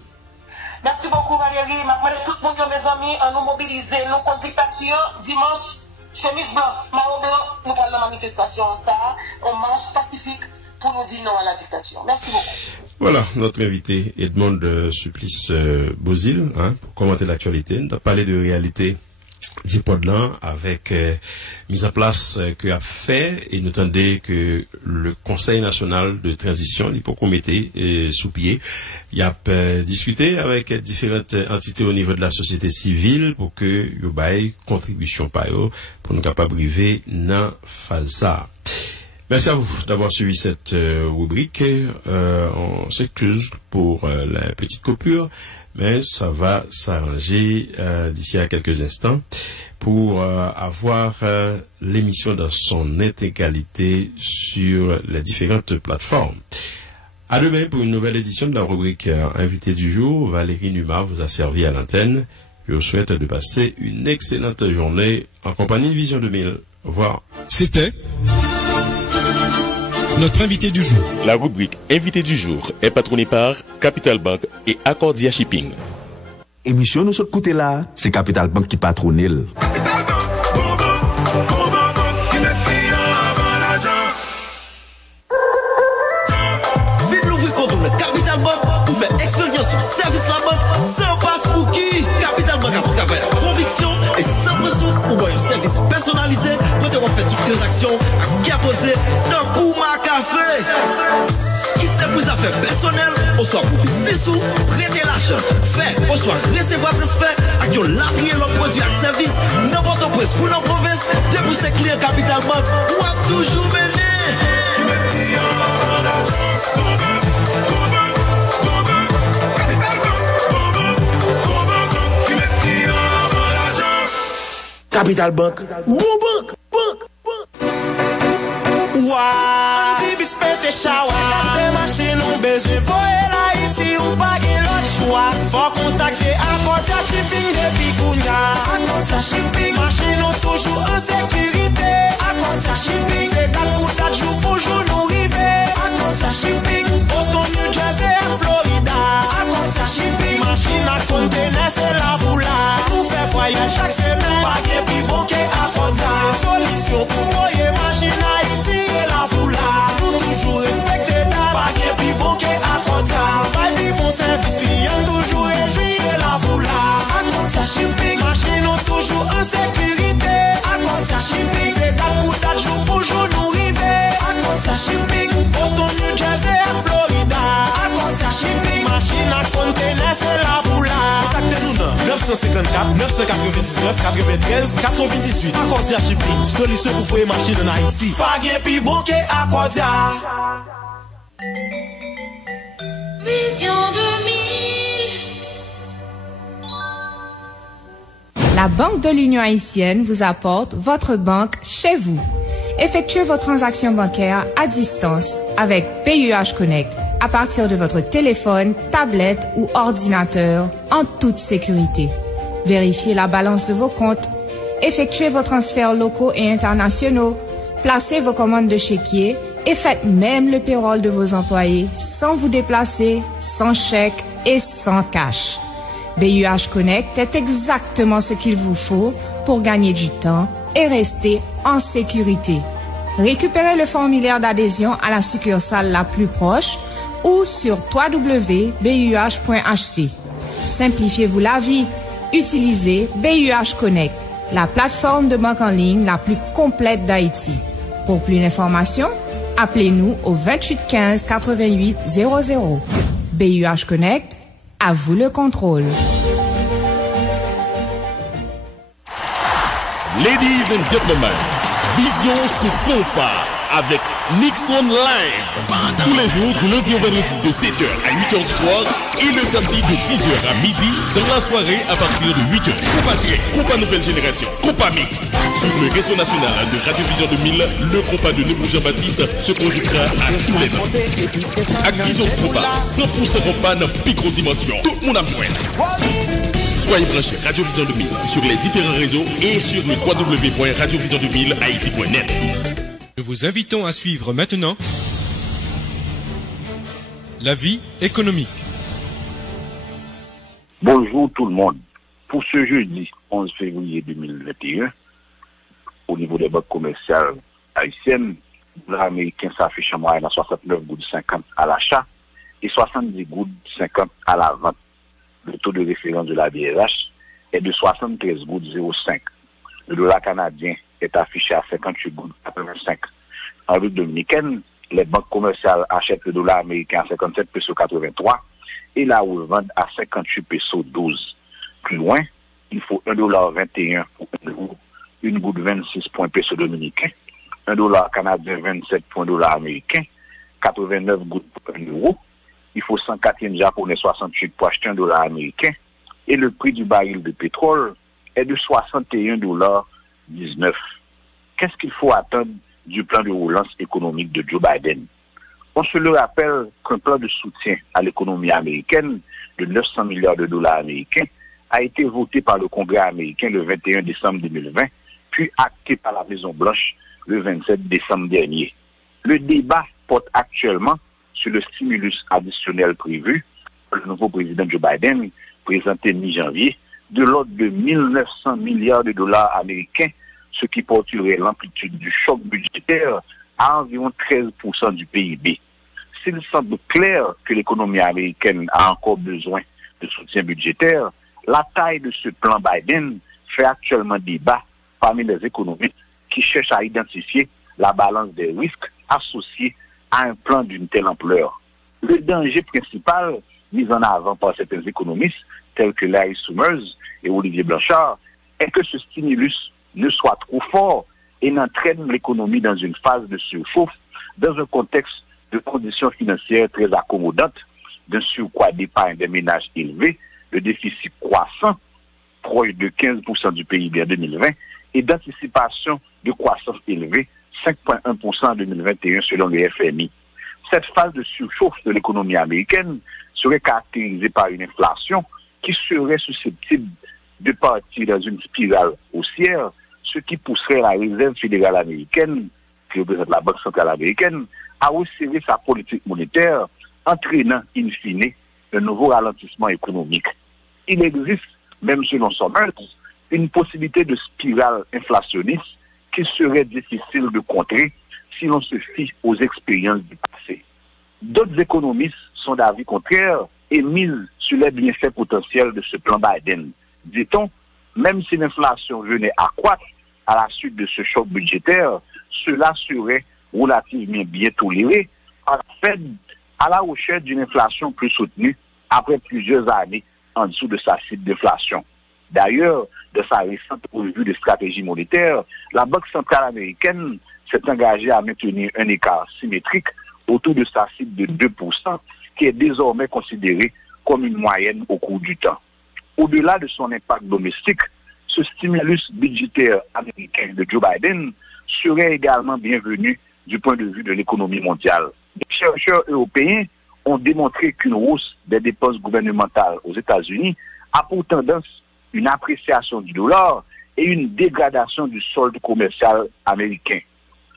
Merci beaucoup, Valérie. M'appelle tout le monde, mes amis, à nous mobiliser, nous contre dictature, dimanche. Chemise blanc, marron blanc, nous parlons de la manifestation, ça, on marche pacifique pour nous dire non à la dictature. Merci beaucoup. Voilà, notre invité Edmond Supplice Bozil, pour commenter l'actualité. Nous avons parlé de réalité d'Ipodlan avec mise en place que a fait et nous attendons que le Conseil national de transition, l'hypocomité sous pied, il a discuté avec différentes entités au niveau de la société civile pour que yo bail contribution par eux pour nous capable arriver dans phase ça. Merci à vous d'avoir suivi cette rubrique. On s'excuse pour la petite coupure, mais ça va s'arranger d'ici à quelques instants pour avoir l'émission dans son intégralité sur les différentes plateformes. À demain pour une nouvelle édition de la rubrique Invité du jour. Valérie Numa vous a servi à l'antenne. Je vous souhaite de passer une excellente journée en compagnie de Vision 2000. Au revoir. C'était notre invité du jour. La rubrique Invité du jour est patronnée par Capital Bank et Accordia Shipping. Émission nous sommes écoutés là, c'est Capital Bank qui patronne. service la banque sans passe pour qui? Capital Bank a travaillé à conviction et sans ressources pour un service personnalisé quand on fait toute transaction à qui a posé dans Kouma Café. Qui c'est pour affaires personnelles, ou soit pour business ou prêter l'argent. Fait, ou soit recevoir transfert à qui on l'a pris l'autre produit à service, n'importe où pour la province, de pour ses clients Capital Bank, ou a toujours mené. Capital Bank, bon banque. Ouah, si bis pète chawa, des machines ont besoin, voyez là ici ou pas l'autre choix. Faut contacter Akodia Shipping depuis Kounia. Akodia Shipping, machines ont toujours en sécurité. Akodia Shipping, c'est date pour date, jour pour jour nous river. Akodia Shipping, Boston, New Jersey, Florida. Akodia Shipping, machine à conteneur, c'est la boula. Nous fait voyage chaque semaine, pas de pivot qui Akodia. Solution pour voyer machine à ici. La foula, nous toujours respecter ta baguette pivot qui affronta. Pas de bon service, y'aime toujours réjoui la foula. Akodia Shipping, machine toujours en sécurité. Akodia Shipping, c'est date pour date, jour pour jour nous river. Akodia Shipping, Boston, New Jersey, Florida. Akodia Shipping, machine à conteneur, c'est la foula. Contactez-nous dans 954 999 93 98. Akodia Shipping, solution pour voyer machine en Haïti. Pas pi bon que Akodia. Vision 2000. La Banque de l'Union haïtienne vous apporte votre banque chez vous. Effectuez vos transactions bancaires à distance avec PUH Connect à partir de votre téléphone, tablette ou ordinateur en toute sécurité. Vérifiez la balance de vos comptes. Effectuez vos transferts locaux et internationaux. Placez vos commandes de chéquier et faites même le payroll de vos employés sans vous déplacer, sans chèque et sans cash. BUH Connect est exactement ce qu'il vous faut pour gagner du temps et rester en sécurité. Récupérez le formulaire d'adhésion à la succursale la plus proche ou sur www.buh.ht. Simplifiez-vous la vie. Utilisez BUH Connect, la plateforme de banque en ligne la plus complète d'Haïti. Pour plus d'informations, appelez-nous au 28 15 88 00. BUH Connect, à vous le contrôle. Ladies and gentlemen, Vision sous compas avec Nixon Live. Tous les jours, du lundi au vendredi de 7h à 8h du soir et le samedi de 10h à midi dans la soirée à partir de 8h. Compas Trek, Compas Nouvelle Génération, Compas Mixte. Sur le réseau national de Radio Vision 2000, le compas de Nebou Jean-Baptiste se produira à tous les ans. Avec Vision sous compas, 100% compas dans micro-dimension. Tout le monde a joué. Soyez branchés Radio Vision 2000 sur les différents réseaux et sur le www.radiovision2000haiti.net. Nous vous invitons à suivre maintenant la vie économique. Bonjour tout le monde. Pour ce jeudi 11 février 2021, au niveau des banques commerciales haïtiennes, le dollar américain s'affiche en moyenne à 69,50 à l'achat et 70,50 à la vente. Le taux de référence de la BRH est de 73,05. Le dollar canadien est affiché à 58,85. En République dominicaine, les banques commerciales achètent le dollar américain à 57 pesos 83 et la revendent à 58 pesos 12. Plus loin, il faut $1,21 pour un euro, une goutte 26 pour un peso dominicain, $1 canadien 27 pour un dollar américain, 89 gouttes pour un euro. Il faut 104 yens japonais 68 pour acheter $1 américain et le prix du baril de pétrole est de $61,19. Qu'est-ce qu'il faut attendre du plan de relance économique de Joe Biden? On se le rappelle qu'un plan de soutien à l'économie américaine de 900 milliards de dollars américains a été voté par le Congrès américain le 21 décembre 2020, puis acté par la Maison-Blanche le 27 décembre dernier. Le débat porte actuellement sur le stimulus additionnel prévu par le nouveau président Joe Biden, présenté mi-janvier, de l'ordre de 1900 milliards de dollars américains, ce qui porterait l'amplitude du choc budgétaire à environ 13% du PIB. S'il semble clair que l'économie américaine a encore besoin de soutien budgétaire, la taille de ce plan Biden fait actuellement débat parmi les économistes qui cherchent à identifier la balance des risques associés à un plan d'une telle ampleur. Le danger principal mis en avant par certains économistes, tels que Larry Summers et Olivier Blanchard, est que ce stimulus ne soit trop fort et n'entraîne l'économie dans une phase de surchauffe, dans un contexte de conditions financières très accommodantes, d'un surcroît d'épargne des ménages élevé, de déficit croissant, proche de 15% du PIB en 2020, et d'anticipation de croissance élevée, 5,1% en 2021 selon le FMI. Cette phase de surchauffe de l'économie américaine serait caractérisée par une inflation qui serait susceptible de partir dans une spirale haussière, ce qui pousserait la Réserve fédérale américaine, qui représente la Banque centrale américaine, à resserrer sa politique monétaire, entraînant in fine un nouveau ralentissement économique. Il existe, même selon Summers, une possibilité de spirale inflationniste qui serait difficile de contrer si l'on se fie aux expériences du passé. D'autres économistes sont d'avis contraire et misent sur les bienfaits potentiels de ce plan Biden. Dit-on, même si l'inflation venait à croître à la suite de ce choc budgétaire, cela serait relativement bien toléré par la Fed à la recherche d'une inflation plus soutenue après plusieurs années en dessous de sa cible d'inflation. D'ailleurs, de sa récente revue de stratégie monétaire, la Banque centrale américaine s'est engagée à maintenir un écart symétrique autour de sa cible de 2%, qui est désormais considérée comme une moyenne au cours du temps. Au-delà de son impact domestique, ce stimulus budgétaire américain de Joe Biden serait également bienvenu du point de vue de l'économie mondiale. Les chercheurs européens ont démontré qu'une hausse des dépenses gouvernementales aux États-Unis a pour tendance une appréciation du dollar et une dégradation du solde commercial américain.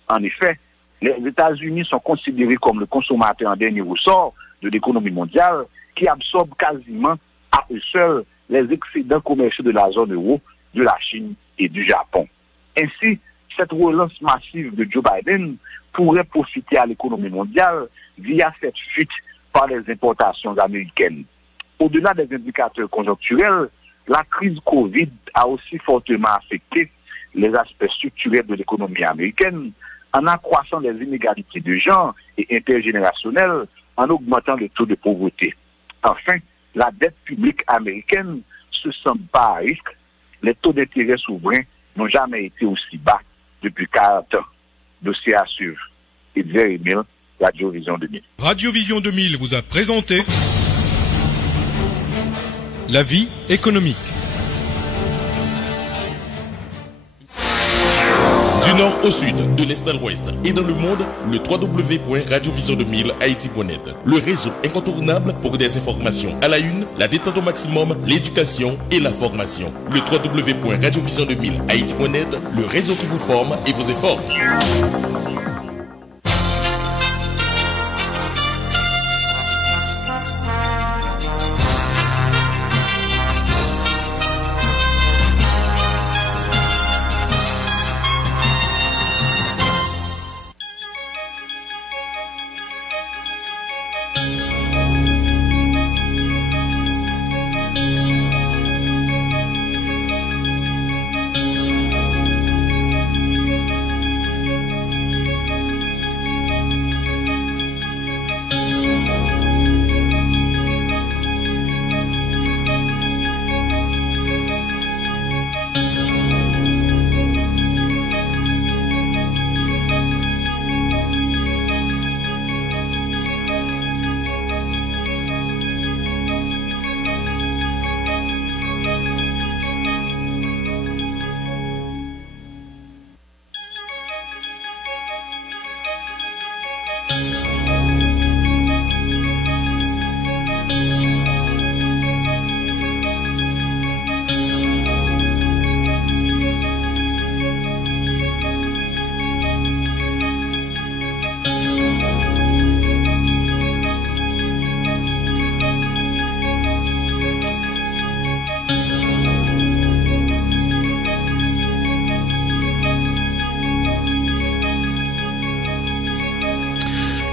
En effet, les États-Unis sont considérés comme le consommateur en dernier ressort de l'économie mondiale qui absorbe quasiment à eux seuls les excédents commerciaux de la zone euro, de la Chine et du Japon. Ainsi, cette relance massive de Joe Biden pourrait profiter à l'économie mondiale via cette fuite par les importations américaines. Au-delà des indicateurs conjoncturels, la crise Covid a aussi fortement affecté les aspects structurels de l'économie américaine en accroissant les inégalités de genre et intergénérationnelles, en augmentant le taux de pauvreté. Enfin, la dette publique américaine se sent pas à risque. Les taux d'intérêt souverains n'ont jamais été aussi bas depuis 40 ans. Dossier à suivre. Edzer Emile, Radio Vision 2000. Radio Vision 2000 vous a présenté La vie économique. Du nord au sud, de l'est à l'ouest et dans le monde, le www.radiovision2000haiti.net. Le réseau incontournable pour des informations à la une, la détente au maximum, l'éducation et la formation. Le www.radiovision2000haiti.net, le réseau qui vous forme et vous informe.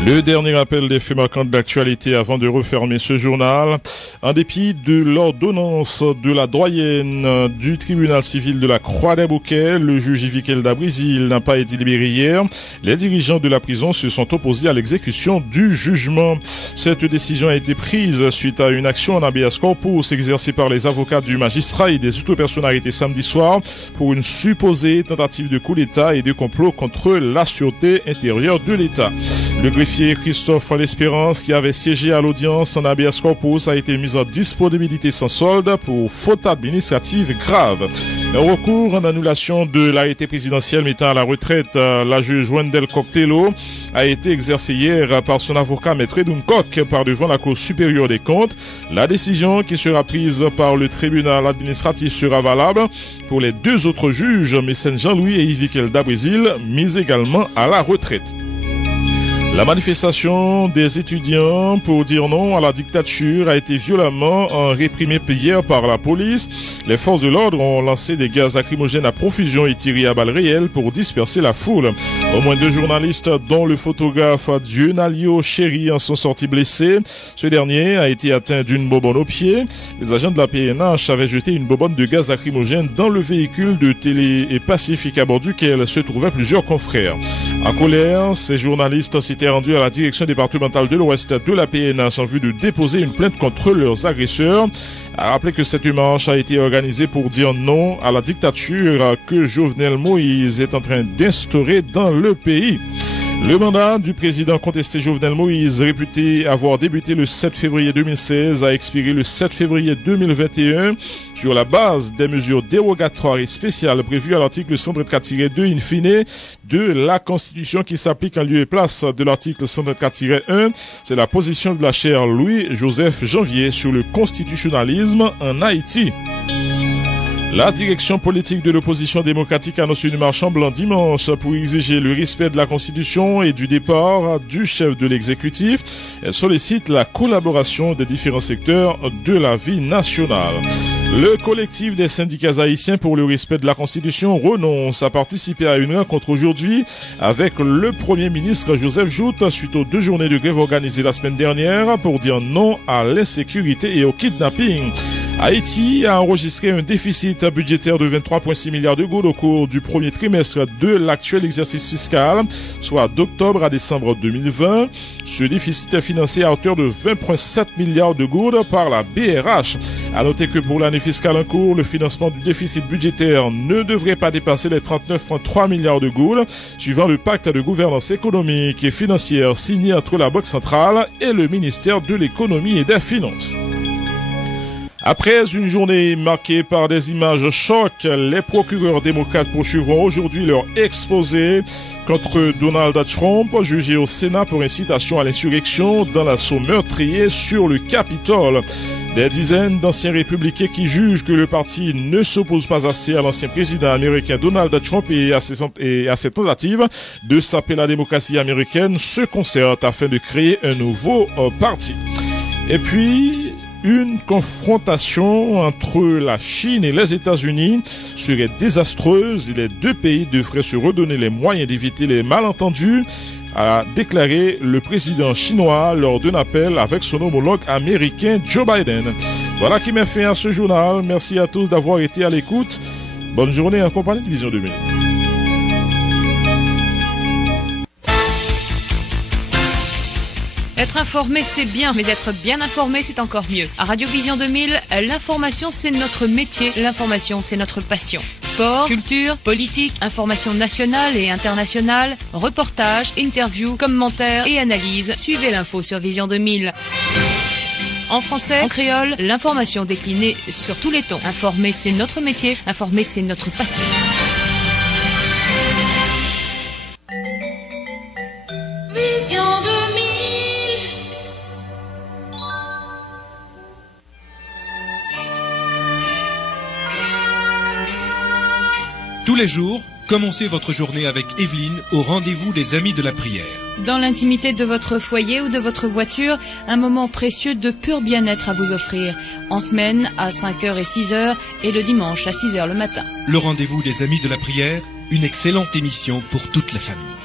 Le dernier rappel des faits marquants de l'actualité avant de refermer ce journal. En dépit de l'ordonnance de la doyenne du tribunal civil de la Croix-des-Bouquets, le juge Yvick Elda Brésil n'a pas été libéré hier. Les dirigeants de la prison se sont opposés à l'exécution du jugement. Cette décision a été prise suite à une action en habeas corpus exercée par les avocats du magistrat et des autres personnalités samedi soir pour une supposée tentative de coup d'État et de complot contre la sûreté intérieure de l'État. Le greffier Christophe L'Espérance, qui avait siégé à l'audience en habeas corpus, a été mis en disponibilité sans solde pour faute administrative grave. Un recours en annulation de l'arrêté présidentiel mettant à la retraite la juge Wendell Coctello a été exercé hier par son avocat Maître Edun Koch par devant la Cour supérieure des comptes. La décision qui sera prise par le tribunal administratif sera valable pour les deux autres juges, Mécène Jean-Louis et Yvick Elda Brésil, mis également à la retraite. La manifestation des étudiants pour dire non à la dictature a été violemment réprimée hier par la police. Les forces de l'ordre ont lancé des gaz lacrymogènes à profusion et tiré à balles réelles pour disperser la foule. Au moins 2 journalistes, dont le photographe Dionalio Chéri, en sont sortis blessés. Ce dernier a été atteint d'une bobonne au pied. Les agents de la PNH avaient jeté une bobonne de gaz lacrymogène dans le véhicule de Télé et Pacifique à bord duquel se trouvaient plusieurs confrères. En colère, ces journalistes s'étaient rendus à la direction départementale de l'Ouest de la PNH en vue de déposer une plainte contre leurs agresseurs. A rappeler que cette marche a été organisée pour dire non à la dictature que Jovenel Moïse est en train d'instaurer dans le pays. Le mandat du président contesté Jovenel Moïse, réputé avoir débuté le 7 février 2016, a expiré le 7 février 2021 sur la base des mesures dérogatoires et spéciales prévues à l'article 134-2 in fine de la Constitution qui s'applique en lieu et place de l'article 134-1. C'est la position de la chaire Louis-Joseph Janvier sur le constitutionnalisme en Haïti. La direction politique de l'opposition démocratique annonce une marche en blanc dimanche pour exiger le respect de la Constitution et du départ du chef de l'exécutif. Elle sollicite la collaboration des différents secteurs de la vie nationale. Le collectif des syndicats haïtiens pour le respect de la Constitution renonce à participer à une rencontre aujourd'hui avec le Premier ministre Joseph Joute suite aux 2 journées de grève organisées la semaine dernière pour dire non à l'insécurité et au kidnapping. Haïti a enregistré un déficit budgétaire de 23,6 milliards de gouttes au cours du premier trimestre de l'actuel exercice fiscal, soit d'octobre à décembre 2020. Ce déficit est financé à hauteur de 20,7 milliards de gouttes par la BRH. À noter que pour l'année fiscale en cours, le financement du déficit budgétaire ne devrait pas dépasser les 39,3 milliards de gouttes, suivant le pacte de gouvernance économique et financière signé entre la Banque centrale et le ministère de l'économie et des finances. Après une journée marquée par des images chocs, les procureurs démocrates poursuivront aujourd'hui leur exposé contre Donald Trump, jugé au Sénat pour incitation à l'insurrection dans l'assaut meurtrier sur le Capitole. Des dizaines d'anciens républicains qui jugent que le parti ne s'oppose pas assez à l'ancien président américain Donald Trump et à ses tentatives de saper la démocratie américaine se concertent afin de créer un nouveau parti. Et puis, une confrontation entre la Chine et les États-Unis serait désastreuse et les 2 pays devraient se redonner les moyens d'éviter les malentendus, a déclaré le président chinois lors d'un appel avec son homologue américain Joe Biden. Voilà qui met fin à ce journal. Merci à tous d'avoir été à l'écoute. Bonne journée en compagnie de Vision 2000. Être informé, c'est bien, mais être bien informé, c'est encore mieux. À Radio Vision 2000, l'information, c'est notre métier. L'information, c'est notre passion. Sport, culture, politique, information nationale et internationale, reportages, interviews, commentaires et analyses. Suivez l'info sur Vision 2000. En français, en créole, l'information déclinée sur tous les tons. Informer, c'est notre métier. Informer, c'est notre passion. Vision 2000. Tous les jours, commencez votre journée avec Evelyne au rendez-vous des Amis de la Prière. Dans l'intimité de votre foyer ou de votre voiture, un moment précieux de pur bien-être à vous offrir. En semaine, à 5h et 6h, et le dimanche à 6h le matin. Le rendez-vous des Amis de la Prière, une excellente émission pour toute la famille.